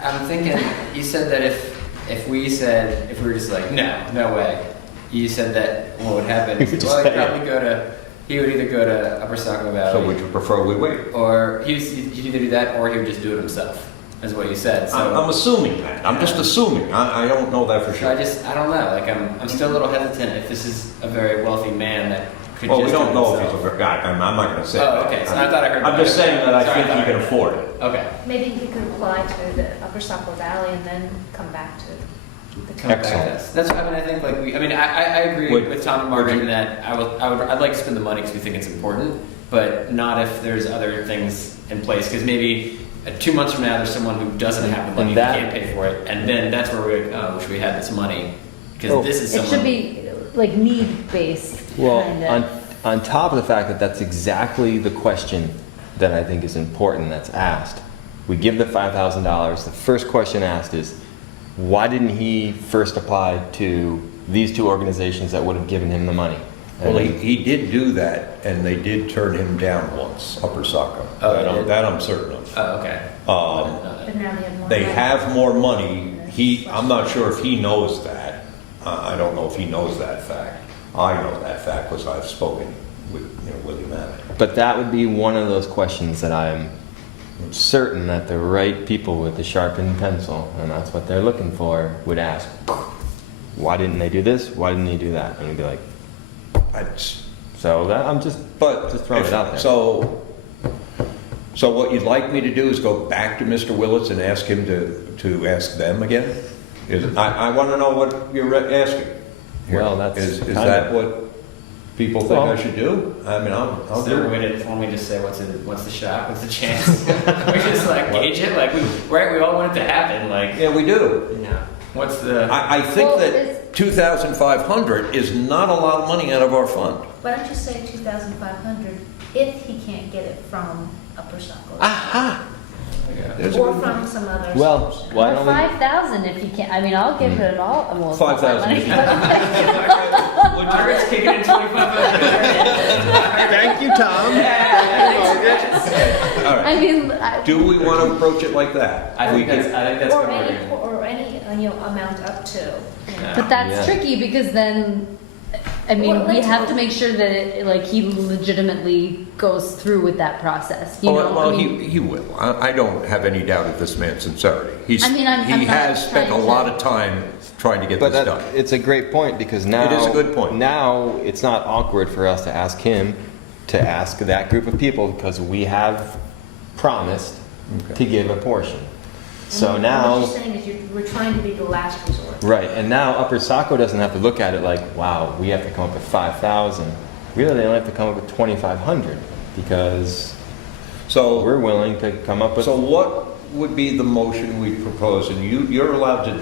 I'm thinking, you said that if we were just like, no way, you said that what would happen We is, would well, just he would either go to Upper Saco Valley. So would you prefer we wait? Or he'd either do that or he would just do it himself, is what you said. So I'm assuming that. I'm just assuming. I don't know that for so sure. I don't know. Like I'm still a little hesitant if this is a very wealthy man that could Well, just we don't do it know if himself. he's a guy. I'm not going to say Oh, that. okay. So I thought I heard. I'm just saying that I Sorry, think he can afford it. Okay. Maybe he could apply to the Upper Saco Valley and then come back to the Come back Excellent. to us. That's what I mean. I think like I agree Would- with Tom and Margaret in that I'd like to spend the money because we think it's important, but not if there's other things in place. Because maybe 2 months from now there's someone who doesn't have the money, And that- can't pay for it, and then that's where we're like, oh, wish we had this money because Oh. this is It someone. should be like need-based, Well, kinda. on top of the fact that that's exactly the question that I think is important that's asked. We give the $5,000. The first question asked is, why didn't he first apply to these two organizations that would have given him the money? Well, he did do that, and they did turn him down once, Upper Saco. Oh, they did? That I'm certain of. Oh, okay. But now they have more. They money. have more money. I'm not sure if he knows that. I don't know if he knows that fact. I know that fact because I've spoken with Willie Mamet. But that would be one of those questions that I'm certain that the right people with the sharpened pencil, and that's what they're looking for, would ask, why didn't they do this? Why didn't he do that? And we'd be like, so that, I'm just throwing it out there. So what you'd like me to do is go back to Mr. Willits and ask him to ask them again? I want to know what you're asking. here. Well, that's Is kind that of- what people think I should do? I mean, I'll Is do there a it. way to only just say what's the shot, what's the chance? we just like gauge it, like we all want it to happen, like Yeah, we do. yeah. What's the I think Well, that 2,500 is not a lot of money out of our fund. Why don't you say 2,500 if he can't get it from Upper Saco? Aha! There's a Or good- from some other Well, source. why Or don't we? 5,000 if you can't, I mean, I'll give it all, well, it's not my 5,000 money, if you- but- Margaret's kicking in 2,500. Thank you, Tom. All right. I mean, Do we want to approach it like that? I think that's Or what we're any, doing. or any, amount up to, you know. but that's Yeah. tricky because then, I mean, Well, we let's- have to make sure that it, like he legitimately goes through with that process, you know? Well, I mean, he will. I don't have any doubt of this man's sincerity. I mean, I'm He not has spent a trying to- lot of time trying to get But this done. it's a great point because now It is a good point. Now it's not awkward for us to ask him to ask that group of people because we have promised to give a portion. So And now, what you're saying is we're trying to be the last resort. right, and now Upper Saco doesn't have to look at it like, wow, we have to come up with 5,000. Really, they only have to come up with 2,500 because So, we're willing to come up with. so what would be the motion we propose? And you're allowed to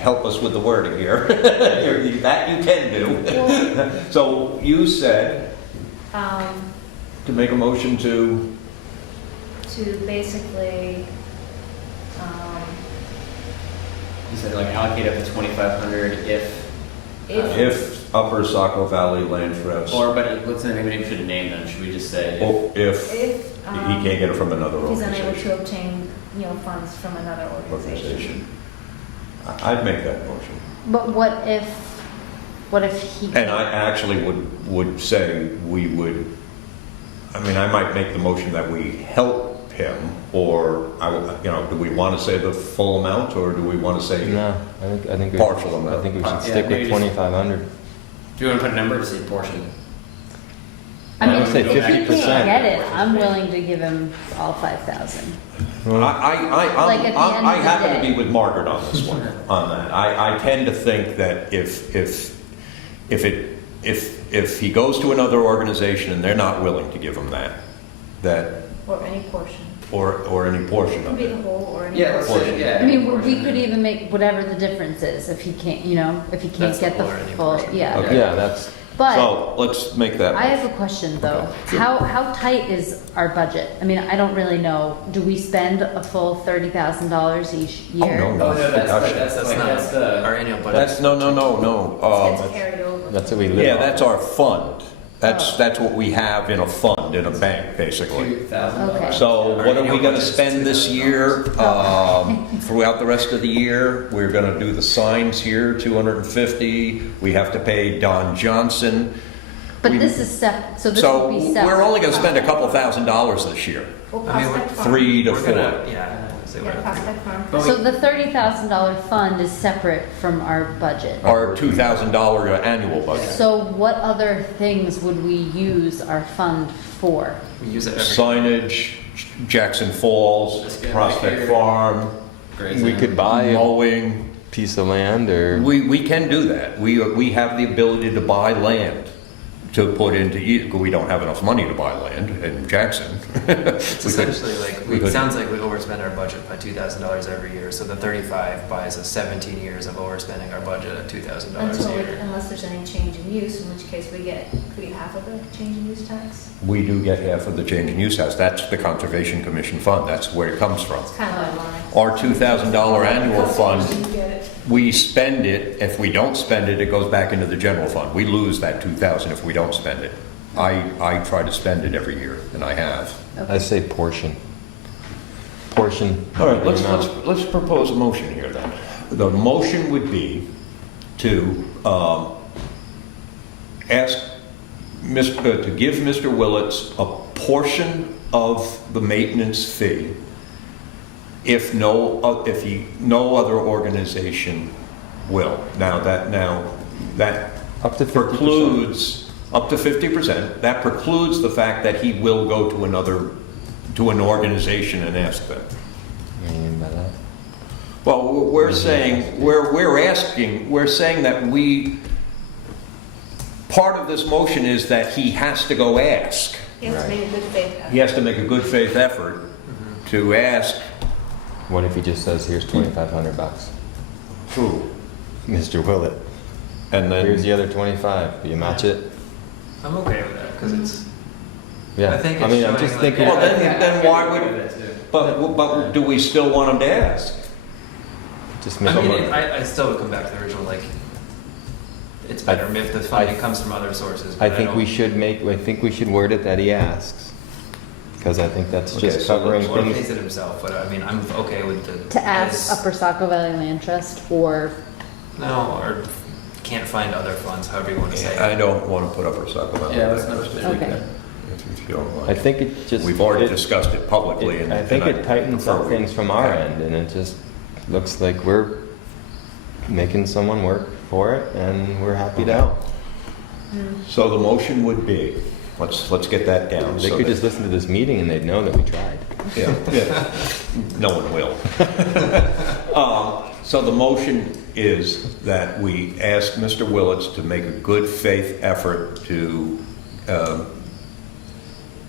help us with the wording here. That you can do. So you said Um, to make a motion to, to basically, You said like allocate up to 2,500 If Upper Saco Valley Land Trust, or, but what's the name? Maybe we should name them. Should we just say? or if he If, can't get it from another he's unable organization. to obtain, funds from another organization. I'd make that motion. But what if he? And I actually would say we would, I mean, I might make the motion that we help him, or, do we want to say the full amount, or do we want to say? No, I think we Partial amount. I think we should Yeah, stick maybe with just- 2,500. Do you want to put a number or say portion? I mean, I would say if he 50%. can't get it, I'm willing to give him all 5,000. I Like, at the end I of the happen to day. be with Margaret on this one, on that. I tend to think that if he goes to another organization and they're not willing to give him that, Or any portion. or any portion It could of be it. the whole or any Yeah, let's portion. say, yeah. I mean, portion. we could even make whatever the difference is if he can't, if he can't That's get the the full or any full, portion. yeah. Okay. Yeah, that's, But So let's make that. I have a question though. How tight is our budget? I mean, I don't really know. Do we spend a full $30,000 each year? Oh, no. Oh, no, that's That's like, not that's the. our annual budget. That's, no. It gets carried over. that's what we live Yeah, off. that's our fund. That's what we have in a fund, in a bank, basically. $2,000. Okay. So what are we annual going to budget's spend this year? $2,000. Throughout the rest of the year, we're going to do the signs here, 250. We have to pay Don Johnson. But We- this is so this So would be separate. we're only going to spend a couple $1,000s this year. Well, I mean, Prospect Farm. 3 to We're 4. gonna, yeah. So Yeah, Prospect Farm. But So the $30,000 fund is separate from our budget. Our $2,000 annual budget. So what other things would we use our fund for? we use it every. Signage, Jackson Falls, Just get Prospect like Farm, Grazing. We could buy a mowing. piece of land or, We can do that. We have the ability to buy land to put into, we don't have enough money to buy land in Jackson. It's We could- essentially like, we it could- sounds like we overspend our budget by $2,000 every year. So the 35 buys us 17 years of overspending our budget at $2,000 a year. Unless there's any change in use, in which case we get half of the change in use tax. We do get half of the change in use tax. That's the Conservation Commission fund. That's where it comes from. It's kind of ironic. Our $2,000 annual fund, You get it. we spend it. If we don't spend it, it goes back into the general fund. We lose that 2,000 if we don't spend it. I try to spend it every year, and I have. I say portion. Portion. All right, the amount. let's propose a motion here then. The motion would be to ask to give Mr. Willets a portion of the maintenance fee if no other organization will. Now that Up to 50%. precludes up to 50%. That precludes the fact that he will go to an organization and ask them. What do you mean by that? Well, we're saying, we're saying that part of this motion is that he has to go ask. You have to make a good faith effort. He has to make a good faith effort to ask What if he just says, here's $2,500? who. Mr. Willett, And here's the then, other 25. Do you match it? I'm okay with that because it's, Yeah. I think I it's mean, I'm showing, just like, thinking, well, then why Yeah, would, that too. but do we still want him to ask? just I make mean, it. I still would come back to the original, like, it's better if the funding comes from other sources. I but think we don't- should word it that he asks. Because I think that's Okay, just so covering let's- Or he things. pays it himself, but I mean, I'm okay with the. To ask his- Upper Saco Valley Land Trust or, No, or can't find other funds, however you want to say I it. don't want to put up or suck about Yeah, that let's not first, do if we that. can, if you don't I mind. think it just. We've already it- discussed it publicly, and I think and it tightens up prefer we- things from our end, and it just looks like we're making someone work for it, and we're happy to help. So the motion would be, let's get that down. They so could that- just listen to this meeting and they'd know that we tried. Yeah, yeah. No one will. So the motion is that we ask Mr. Willets to make a good faith effort to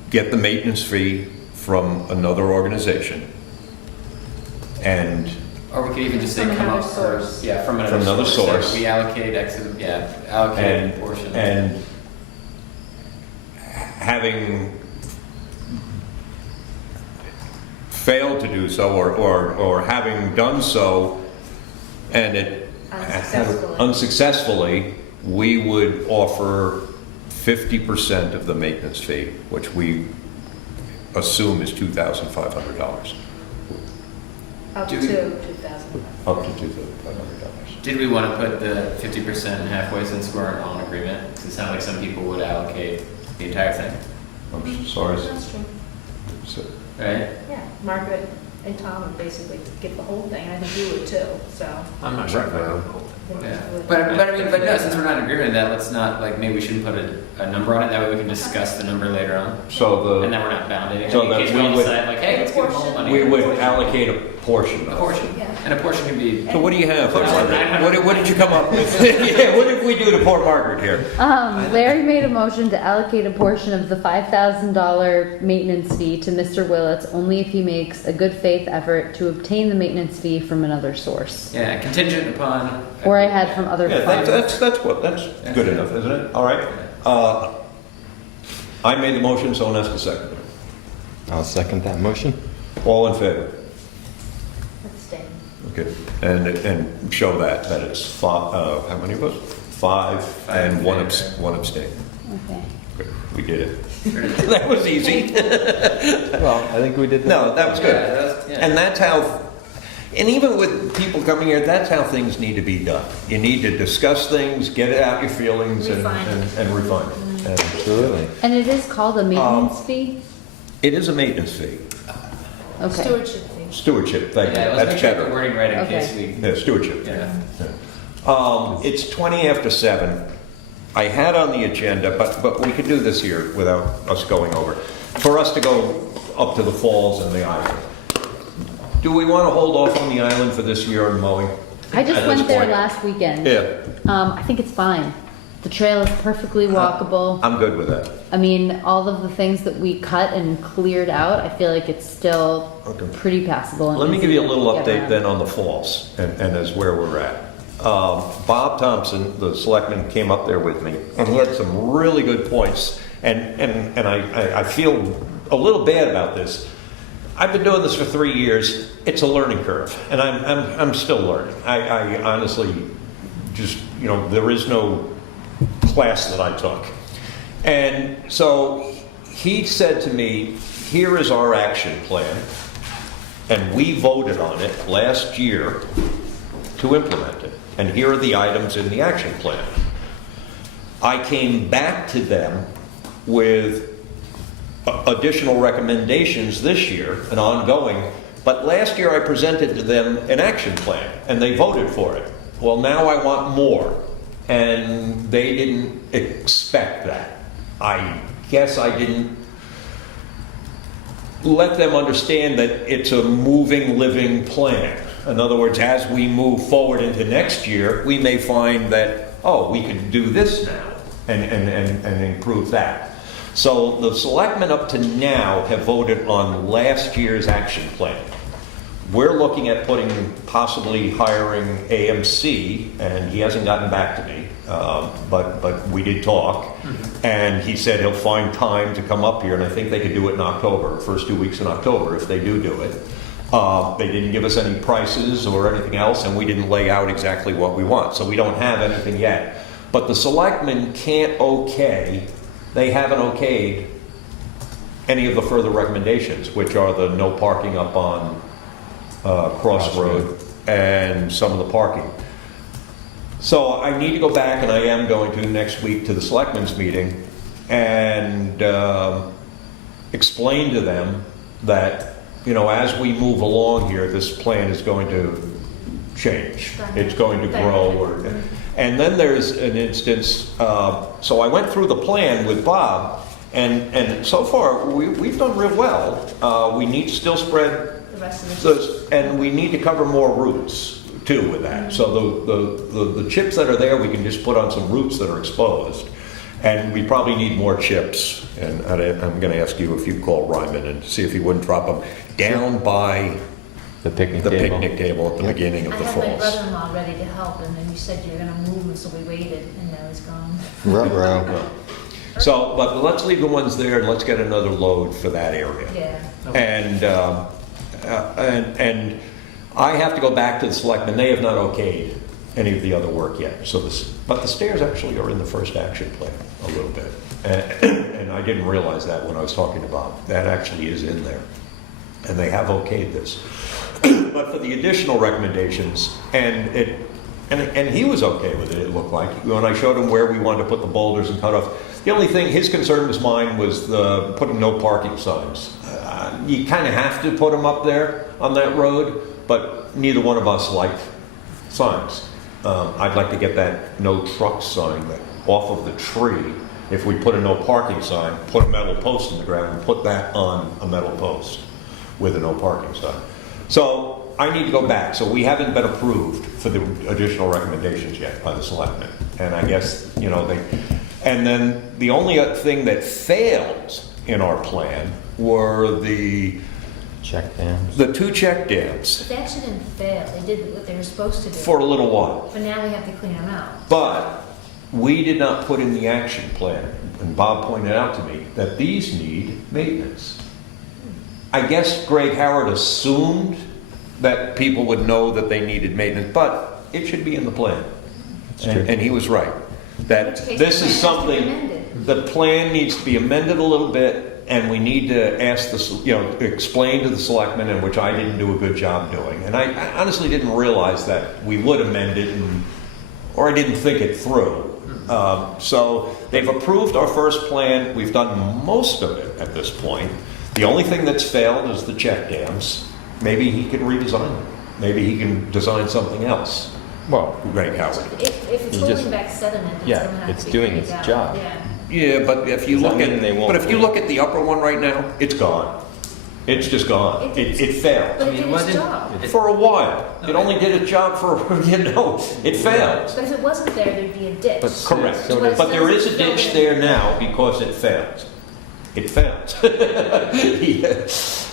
get the maintenance fee from another organization. And Or we could even just say From come another up source. Yeah, from From another source. Say, we allocate X, allocate a portion. and having failed to do so, or having done so, and it Unsuccessfully. unsuccessfully, we would offer 50% of the maintenance fee, which we assume is $2,500. Up Do to we- 2,000. Up to $2,500. Did we want to put the 50% halfway since we're on agreement? Because it sounded like some people would allocate the entire thing, I'm sorry. That's true. So- right? Yeah, Margaret and Tom would basically get the whole thing, and I think you would too, so. I'm not sure if I Right. would hold it. Yeah. Would- But I mean, but no, since we're not in agreement, that let's not, like, maybe we shouldn't put a number on it, that way we can discuss the number later on. So And then we're not bound to anything, So in that case we we all would- decide, like, hey, let's give them all the money. we would allocate a portion A of it. portion, Yeah. and a portion can be, So what do you have? Portion. What did you come up with? Yeah, what did we do to poor Margaret here? Larry made a motion to allocate a portion of the $5,000 maintenance fee to Mr. Willets only if he makes a good faith effort to obtain the maintenance fee from another source. yeah, contingent upon. Or I had from other Yeah, funds. that's good enough, isn't it? All right. I made the motion, someone has to second it. I'll second that motion. All in favor? Abstain. Okay, and show that it's five, how many of us? Five and one abstain. Okay. Good, we did it. That was easy. Well, I think we did. No, that was good. Yeah, that was- yeah. And that's how, and even with people coming here, that's how things need to be done. You need to discuss things, get out your feelings and Refine it. and refine it. And Absolutely. And it is called a maintenance fee? it is a maintenance fee. Okay. Stewardship fee. Stewardship, thank you. Yeah, let's That's make sure the better. wording right in Okay. case we, Yeah, stewardship. yeah. It's 20 after 7. I had on the agenda, but we could do this here without us going over. For us to go up to the falls and the island. Do we want to hold off on the island for this year on mowing? I just At went this there point? last weekend. Yeah, I think it's fine. The trail is perfectly walkable. I'm good with that. I mean, all of the things that we cut and cleared out, I feel like it's still Okay. pretty passable. And Let me easy give you a to little get update around. then on the falls and as where we're at. Bob Thompson, the selectman, came up there with me, and he had some really good points. And I feel a little bad about this. I've been doing this for 3 years. It's a learning curve, and I'm still learning. I honestly just, there is no class that I took. And so he said to me, here is our action plan, and we voted on it last year to implement it. And here are the items in the action plan. I came back to them with additional recommendations this year, and ongoing, but last year I presented to them an action plan, and they voted for it. Well, now I want more, and they didn't expect that. I guess I didn't let them understand that it's a moving, living plan. In other words, as we move forward into next year, we may find that, oh, we could do this now and improve that. So the selectmen up to now have voted on last year's action plan. We're looking at possibly hiring AMC, and he hasn't gotten back to me, but we did talk. And he said he'll find time to come up here, and I think they could do it in October, first 2 weeks in October, if they do it. They didn't give us any prices or anything else, and we didn't lay out exactly what we want, so we don't have anything yet. But the selectmen can't they haven't okayed any of the further recommendations, which are the no parking up on Crossroad and some of the parking. So I need to go back, and I am going to next week to the selectmen's meeting and explain to them that, as we move along here, this plan is going to change. It's going to grow. And then there's an instance, so I went through the plan with Bob, and so far we've done real well. We need to still spread The rest of and we need to cover more routes too with that. So the chips that are there, we can just put on some routes that are exposed. And we probably need more chips. And I'm going to ask you if you call Ryman and see if he wouldn't drop them down by The picnic the table. picnic table at the beginning of I the had my falls. brother-in-law ready to help, and then you said you were gonna move him, so we waited, and now he's gone. Ruh-roh. So, but let's leave the ones there and let's get another load for that area. Yeah. And I have to go back to the selectmen. They have not okayed any of the other work yet. So but the stairs actually are in the first action plan a little bit. And I didn't realize that when I was talking about, that actually is in there. And they have okayed this. But for the additional recommendations, and he was okay with it, it looked like. When I showed him where we wanted to put the boulders and cut off, the only thing, his concern was mine, was putting no parking signs. You kind of have to put them up there on that road, but neither one of us like signs. I'd like to get that no truck sign off of the tree. If we put a no parking sign, put a metal post in the ground and put that on a metal post with a no parking sign. So I need to go back. So we haven't been approved for the additional recommendations yet by the selectmen. And I guess, and then the only thing that failed in our plan were the Check dams. the 2 check dams But they actually didn't fail. They did what they were supposed to do. for a little while. But now we have to clean them out. But we did not put in the action plan, and Bob pointed out to me that these need maintenance. I guess Greg Howard assumed that people would know that they needed maintenance, but it should be in the plan. And he was right. That In which case, this the is plan has to be something, amended. the plan needs to be amended a little bit, and we need to ask explain to the selectmen, and which I didn't do a good job doing. And I honestly didn't realize that we would amend it, or I didn't think it through. So they've approved our first plan. We've done most of it at this point. The only thing that's failed is the check dams. Maybe he can redesign them. Maybe he can design something else. Well, Greg Howard. If it's You holding just- back sediment, it's yeah, gonna have it's to be doing cleaned its out. job. Yeah. Yeah, but if you Does that look at mean they won't but if you clean? look at the upper one right now, it's gone. It's just gone. It failed. But it did what its did- job. For a while. It only did its job for, it failed. But if it wasn't there, there'd be a ditch. But Correct. So does- But there is a ditch there now because it failed. It failed. Yeah.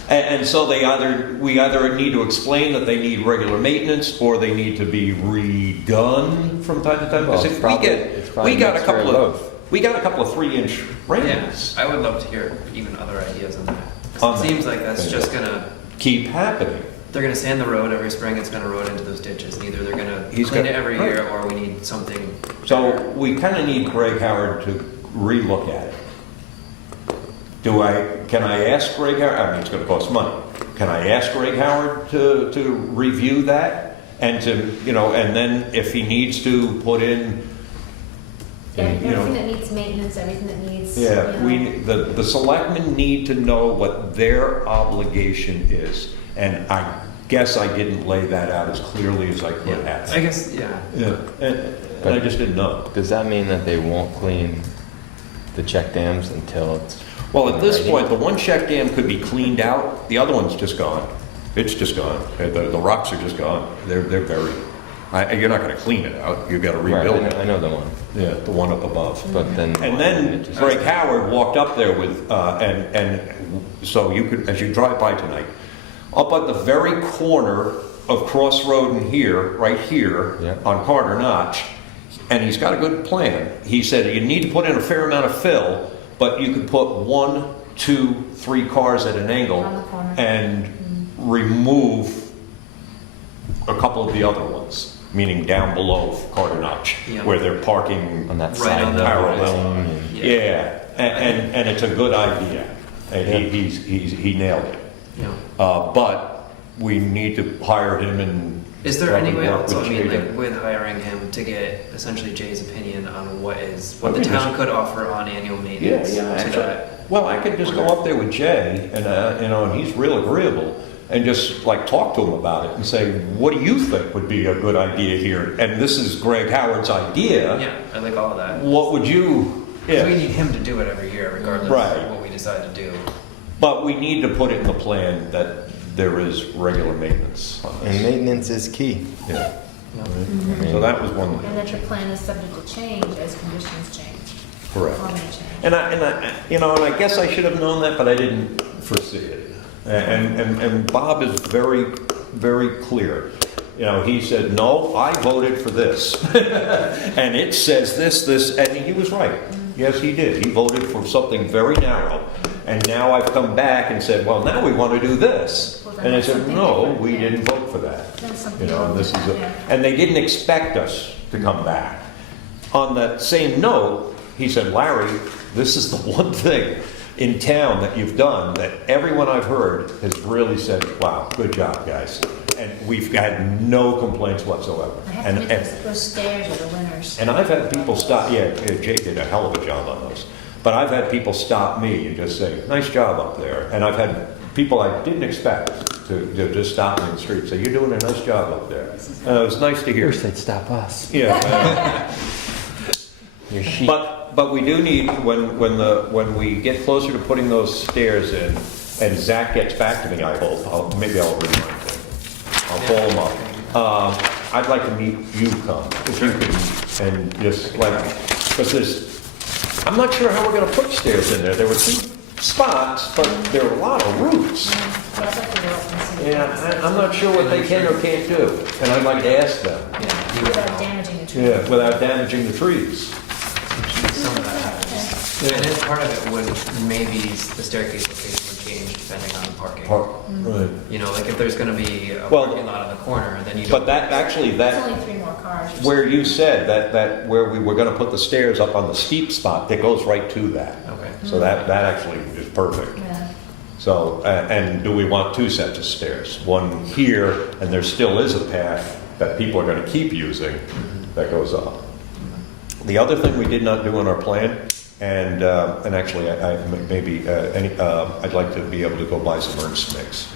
And so we either need to explain that they need regular maintenance, or they need to be redone from time to time. Well, Because it's if probably- we it's probably got a mixture couple of of both. we got a couple of 3-inch Yeah, rings. I would love to hear even other ideas on that. 'Cause On it that. seems like that's just gonna, Keep happening. they're gonna sand the road every spring, it's gonna road into those ditches, and either they're gonna He's clean got- it every right. year, or we need something. So we kind of need Greg Howard to relook at it. Can I ask Greg Howard? I mean, it's going to cost money. Can I ask Greg Howard to review that and and then if he needs to put in, Everything that needs maintenance, everything that needs. yeah, the selectmen need to know what their obligation is, and I guess I didn't lay that out as clearly as I could have. I guess, yeah. Yeah, and I just didn't know. does that mean that they won't clean the check dams until it's? Well, at this ready? point, the one check dam could be cleaned out, the other one's just gone. It's just gone. The rocks are just gone. They're buried. You're not gonna clean it out, you've gotta Right, rebuild I it. know the one, Yeah, the one up above. but then. And then it just- Greg Howard walked up there with, and so you could, as you drive by tonight, up at the very corner of Cross Road and here, right here, Yeah. on Carter Notch, and he's got a good plan. He said you need to put in a fair amount of fill, but you could put 1, 2, 3 cars at an angle On the corner. and remove a couple of the other ones, meaning down below Carter Notch, Yeah. where they're parking On that Right side. on the- parallel. Yeah. Yeah, and it's a good idea. And he nailed it. Yeah. But we need to hire him and. Is there any way work also, I with mean, Jay like with hiring him to get essentially Jay's opinion on what I the mean, town could offer on annual maintenance to actually. that? Well, I could just go up there with Jay and, and he's real agreeable and just like talk to him about it and say, what do you think would be a good idea here? And this is Greg Howard's idea. Yeah, I like all of that. What would you, 'Cause we yeah. need him to do it every year, regardless Right. of what we decide to do. But we need to put it in the plan that there is regular maintenance on And this. maintenance is key. Yeah. I mean, So that was one. And that your plan is subject to change as conditions change. Correct. Or may change. And I guess I should have known that, but I didn't foresee it. And Bob is very, very clear. He said, no, I voted for this. And it says this, and he was right. Yes, he did. He voted for something very narrow. And now I've come back and said, well, now we want to do this. Well, And I said, no, we didn't vote for that. Then some You know, people and this do is, that, yeah. and they didn't expect us to come back. On that same note, he said, Larry, this is the one thing in town that you've done that everyone I've heard has really said, wow, good job, guys. And we've had no complaints whatsoever. I have to And, admit, those stairs are the winners. and I've had people stop, yeah, Jake did a hell of a job on those. But I've had people stop me and just say, nice job up there. And I've had people I didn't expect to just stop me in the street and say, you're doing a nice job up there. And it was nice to hear. Wish they'd stop us. Yeah. Your sheep. But we do need, when we get closer to putting those stairs in, and Zach gets back to me, I hope, maybe I'll remind him. I'll call him up. I'd like to meet you, Tom, if you could, and just like, because I'm not sure how we're gonna put stairs in there. There were 2 spots, but there were a lot of roots. Yeah, I'm not sure what they can or can't do, and I'd like to ask them. Without damaging the tree. Yeah, without damaging the trees. Some of that happens. And then part of it would, maybe the staircase location would change depending on parking. Right. You know, like if there's gonna be a Well, parking lot in the corner, then you don't. But that, actually, It's that, only 3 more cars. where you said that where we were gonna put the stairs up on the steep spot, that goes right to that. Okay. So that actually is perfect. Yeah. So, and do we want 2 sets of stairs? One here, and there still is a path that people are gonna keep using that goes up. The other thing we did not do in our plan, and actually, I'd like to be able to go buy some Ernst mix.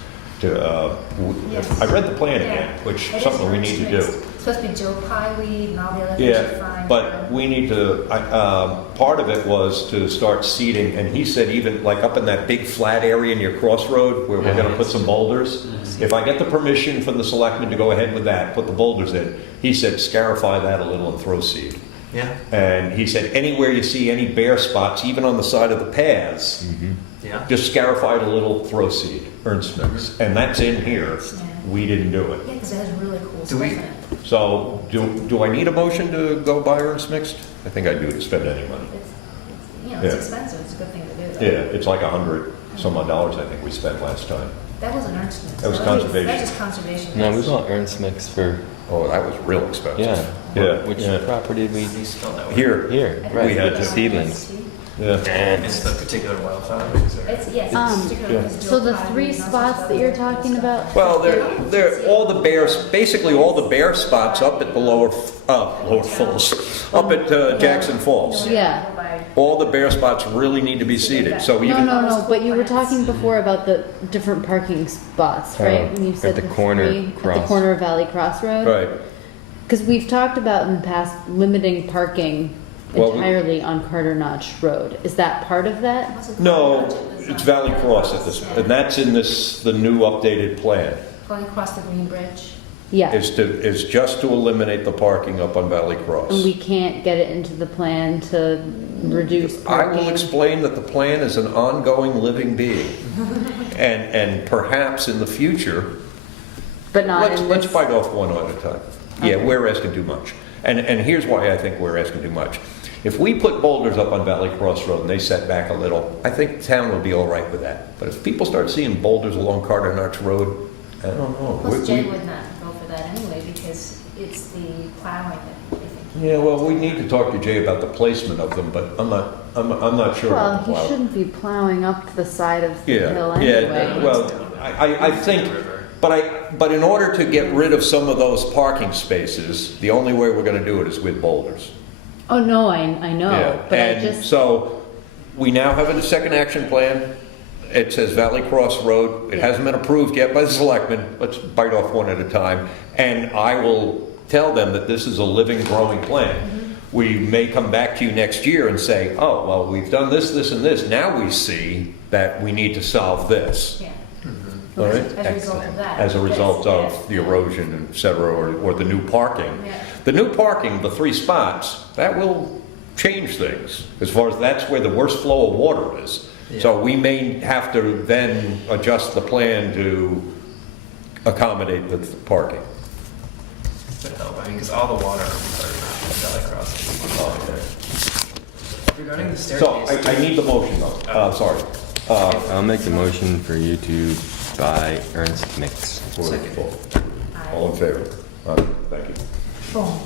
Yes. I read the plan again, Yeah. which It is is something we need to do. It's supposed to be Joe Pye weed and all the other things you Yeah, find. but we need to, part of it was to start seeding, and he said even like up in that big flat area near Crossroad where we're gonna put some boulders, if I get the permission from the selectmen to go ahead with that, put the boulders in, he said scarify that a little and throw seed. Yeah, And he said anywhere you see any bare spots, even on the side of the paths, yeah. just scarify it a little, throw seed, Ernst mix. And that's in here. We didn't do it. Yeah, because it has really cool Do stuff we- in it. So, do I need a motion to go buy Ernst mixed? I think I do to spend any money. It's Yeah. expensive, it's a good thing to do. though. Yeah, it's like $100 some odd I think we spent last time. That wasn't Ernst mix. That was That conservation. was just conservation. No, we mix. bought Ernst Mix for, Oh, that was real expensive. yeah. Yeah, Which yeah. property did we? You spelled that one. Here, Here, I think right. We had it's to. the Seedlings. yeah. It's the particular wildflower mix, or? It's, yes, Um, it's particularly yeah. because So Joe the Pye 3 weed and all spots sorts that of you're other talking stuff. about? Well, they're all the bears, basically all the bare spots up at the lower Falls, up at Jackson Falls. Yeah. All the bare spots really need to be seeded, so No, even, no, but you were talking before about the different parking spots, right? Oh, When you at said the corner 3 at the cross. corner of Valley Crossroad? right. Because we've talked about in the past limiting parking Well, we- entirely on Carter Notch Road. Is that part of that? No, it's Valley Cross at this, and that's in the new updated plan, Going across the Green Bridge. Yeah. is just to eliminate the parking up on Valley Cross. And we can't get it into the plan to reduce I will parking? explain that the plan is an ongoing living being. And perhaps in the future, But not let's in let's this? bite off one at a time. Yeah, Okay. we're asking too much. And here's why I think we're asking too much. If we put boulders up on Valley Cross Road and they set back a little, I think the town will be all right with that. But if people start seeing boulders along Carter Notch Road, I don't know. Plus Jay would not go for that anyway because it's the plowing that they think. Yeah, well, we need to talk to Jay about the placement of them, but I'm not sure Well, about the he plow. shouldn't be plowing up to the side of the hill Yeah, anyway. yeah, well, I think, but in order to get rid of some of those parking spaces, the only way we're gonna do it is with boulders. Oh, no, I know, Yeah, but I and just, so, we now have a second action plan. It says Valley Cross Road. It hasn't been approved yet by the selectmen. Let's bite off one at a time. And I will tell them that this is a living, growing plan. We may come back to you next year and say, oh, well, we've done this, this, and this. Now we see that we need to solve this. Yeah. All right? As a result of that. As a result Yes, of the erosion, et cetera, or the new parking. Yeah. The new parking, the 3 spots, that will change things, as far as that's where the worst flow of water is. So we may have to then adjust the plan to accommodate the parking. Could help, I mean, because all the water from Valley Cross. Regarding the So staircase. I need the motion though, sorry. I'll make the motion for you to buy Ernst Mix. All in favor? Thank you. Boom.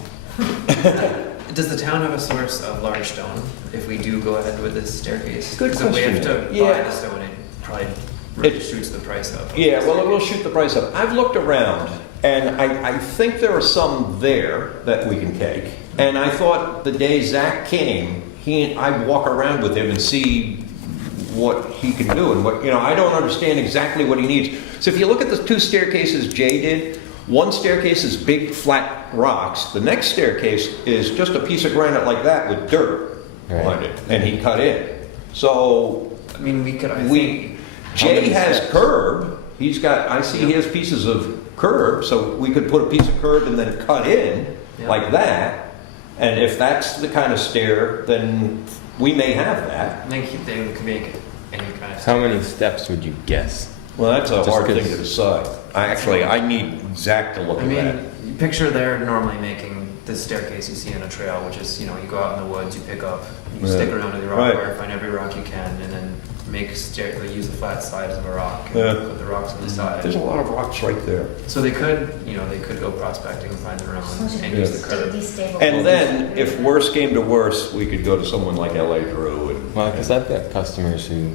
Does the town have a source of large stone if we do go ahead with this staircase? Good Because if we have question. to Yeah. buy the stone, it probably really shoots the price up. Yeah, well, it will shoot the price up. I've looked around, and I think there are some there that we can take. And I thought the day Zach came, I'd walk around with him and see what he can do and what, I don't understand exactly what he needs. So if you look at the two staircases Jay did, one staircase is big flat rocks. The next staircase is just a piece of granite like that with dirt behind it, and he cut in. So I mean, we could, I think. Jay has curb. I see he has pieces of curb, so we could put a piece of curb and then cut in Yeah. like that. And if that's the kind of stair, then we may have that. I think they could make any kind of. How many steps would you guess? Well, that's a Just hard 'cause- thing to decide. I need Zach to look I at that. mean, you picture they're normally making the staircase you see on a trail, which is, you go out in the woods, you pick up, you Yeah. stick around with your rock Right. wire, find every rock you can, and then use the flat sides of a rock and Yeah. put the rocks on the side. There's a lot of rocks right there. So they could, they could go prospecting and find their own and use the curb. And then, if worse came to worse, we could go to someone like L.A. Drew and. Well, because I've got customers who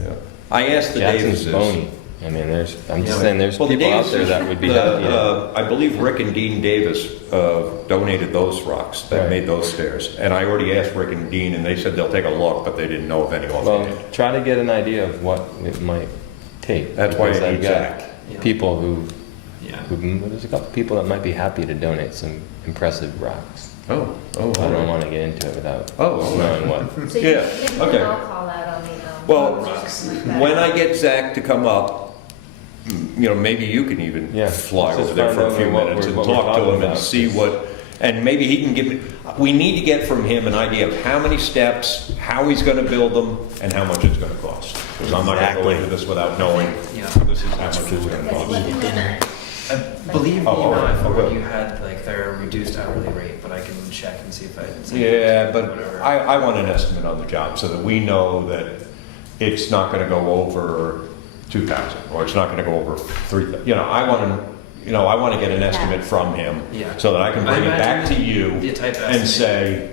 Yeah. I asked the Jackson's Davises. bony. I mean, I'm just Yeah. saying, there's Well, the people out there Davises, that would be happy to. I believe Rick and Dean Davis donated those rocks that Right. made those stairs. And I already asked Rick and Dean, and they said they'll take a look, but they didn't know of any Well, offhand. try to get an idea of what it might take. That's why because I I've need got Zach. Yeah. people Yeah. there's a couple people that might be happy to donate some impressive rocks. Oh, I don't want to get into it without Oh, knowing what. So Yeah, you can okay. all call out on the, Well, rocks like that. when I get Zach to come up, maybe you can even Yeah. fly Just over there find for a out few what minutes we're- and what we're talk to talking him and about. see and maybe he can give me, we need to get from him an idea of how many steps, how he's gonna build them, and how much it's gonna cost. Because I'm not gonna go Exactly. into this without knowing Yeah. this is how much it's gonna cost. I believe the Oh, all email right. I forwarded you had like their reduced hourly rate, but I can check and see if I. Yeah, but Whatever. I want an estimate on the job so that we know that it's not gonna go over 2,000, or it's not gonna go over 3,000. I want to get an estimate from him Yeah. so that I can bring it back to Be a you type and estimate. say,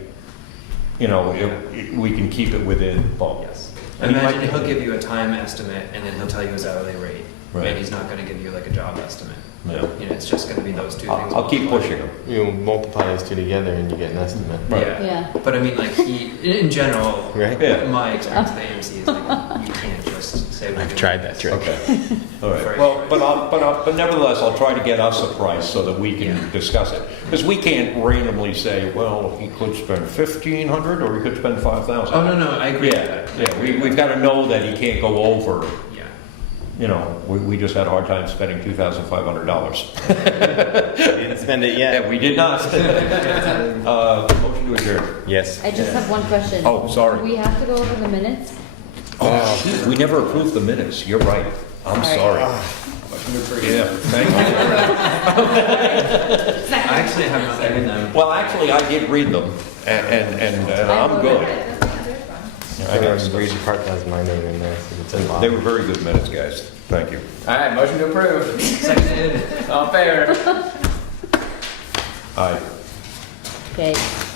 we can keep it within bulk. Yes. And he Imagine might- he'll give you a time estimate and then he'll tell you his hourly rate. Right. And he's not gonna give you like a job estimate. Yeah. It's just gonna be those two things. I'll keep pushing him. You multiply those two together and you get an estimate. Right. Yeah. But I mean, like in general, Right? Yeah. my experience with AMC is like, you can't just say. I've tried that trick. Okay. All right. Right. Well, but nevertheless, I'll try to get us a price so that we can Yeah. discuss it. Because we can't randomly say, well, he could spend 1,500 or he could spend 5,000. Oh, no, I agree with Yeah, that. yeah. We've got to know that he can't go over. Yeah. We just had a hard time spending $2,500. You didn't spend it yet. Yeah, we did not. Motion to adjourn. Yes. I just have one question. Oh, sorry. Do we have to go over the minutes? Oh, shoot, we never approved the minutes. You're right. I'm sorry. Yeah, thank you. I actually have not read them. Well, actually, I did read them, and I'm good. I can read the part that has my name in there, so it's in They were very good minutes, guys. Thank you. All right, motion to approve. Seconded. All in favor? Okay,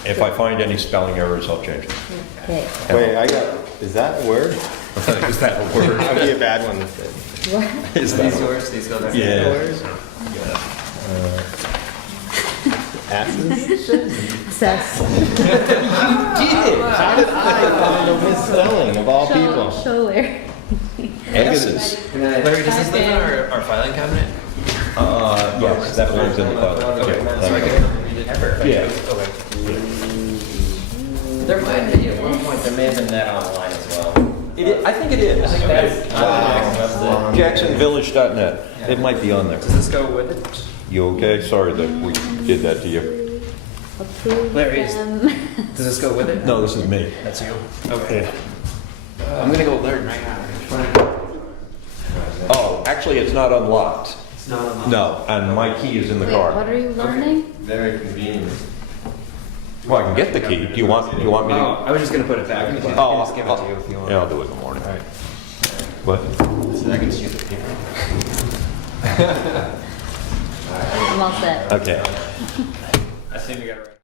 If I find any spelling errors, I'll change it. okay. Wait, is that a word? Is that a word? That would be a bad one to say. What? Is These that a word? yours, these go there. Yeah. Asses? Cess. How did I find a misspelling of all people? Show Larry. S's. Larry, does this live in our filing cabinet? Yes, that belongs in the file. So I can read it. Yeah. Okay. There might be, at one point, there may have been that online as well. I think it is. I think that's on the next website. JacksonVillage.net. It might be on there. Does this go with it? You okay? Sorry that we did that to you. Approve Larry, is- them. Does this go with it? No, this is me. That's you? Okay. I'm gonna go learn right now. Oh, actually, it's not unlocked. It's not on the. No, and my key is in the Wait, what car. are you learning? Very convenient. Well, I can get the key. Do you want me to? Oh, I was just gonna put it back. Oh, Just give it to you if you want. Yeah, I'll do it in the morning. All right. What? So I can see the paper. I'm all set. Okay. I seem to get it right.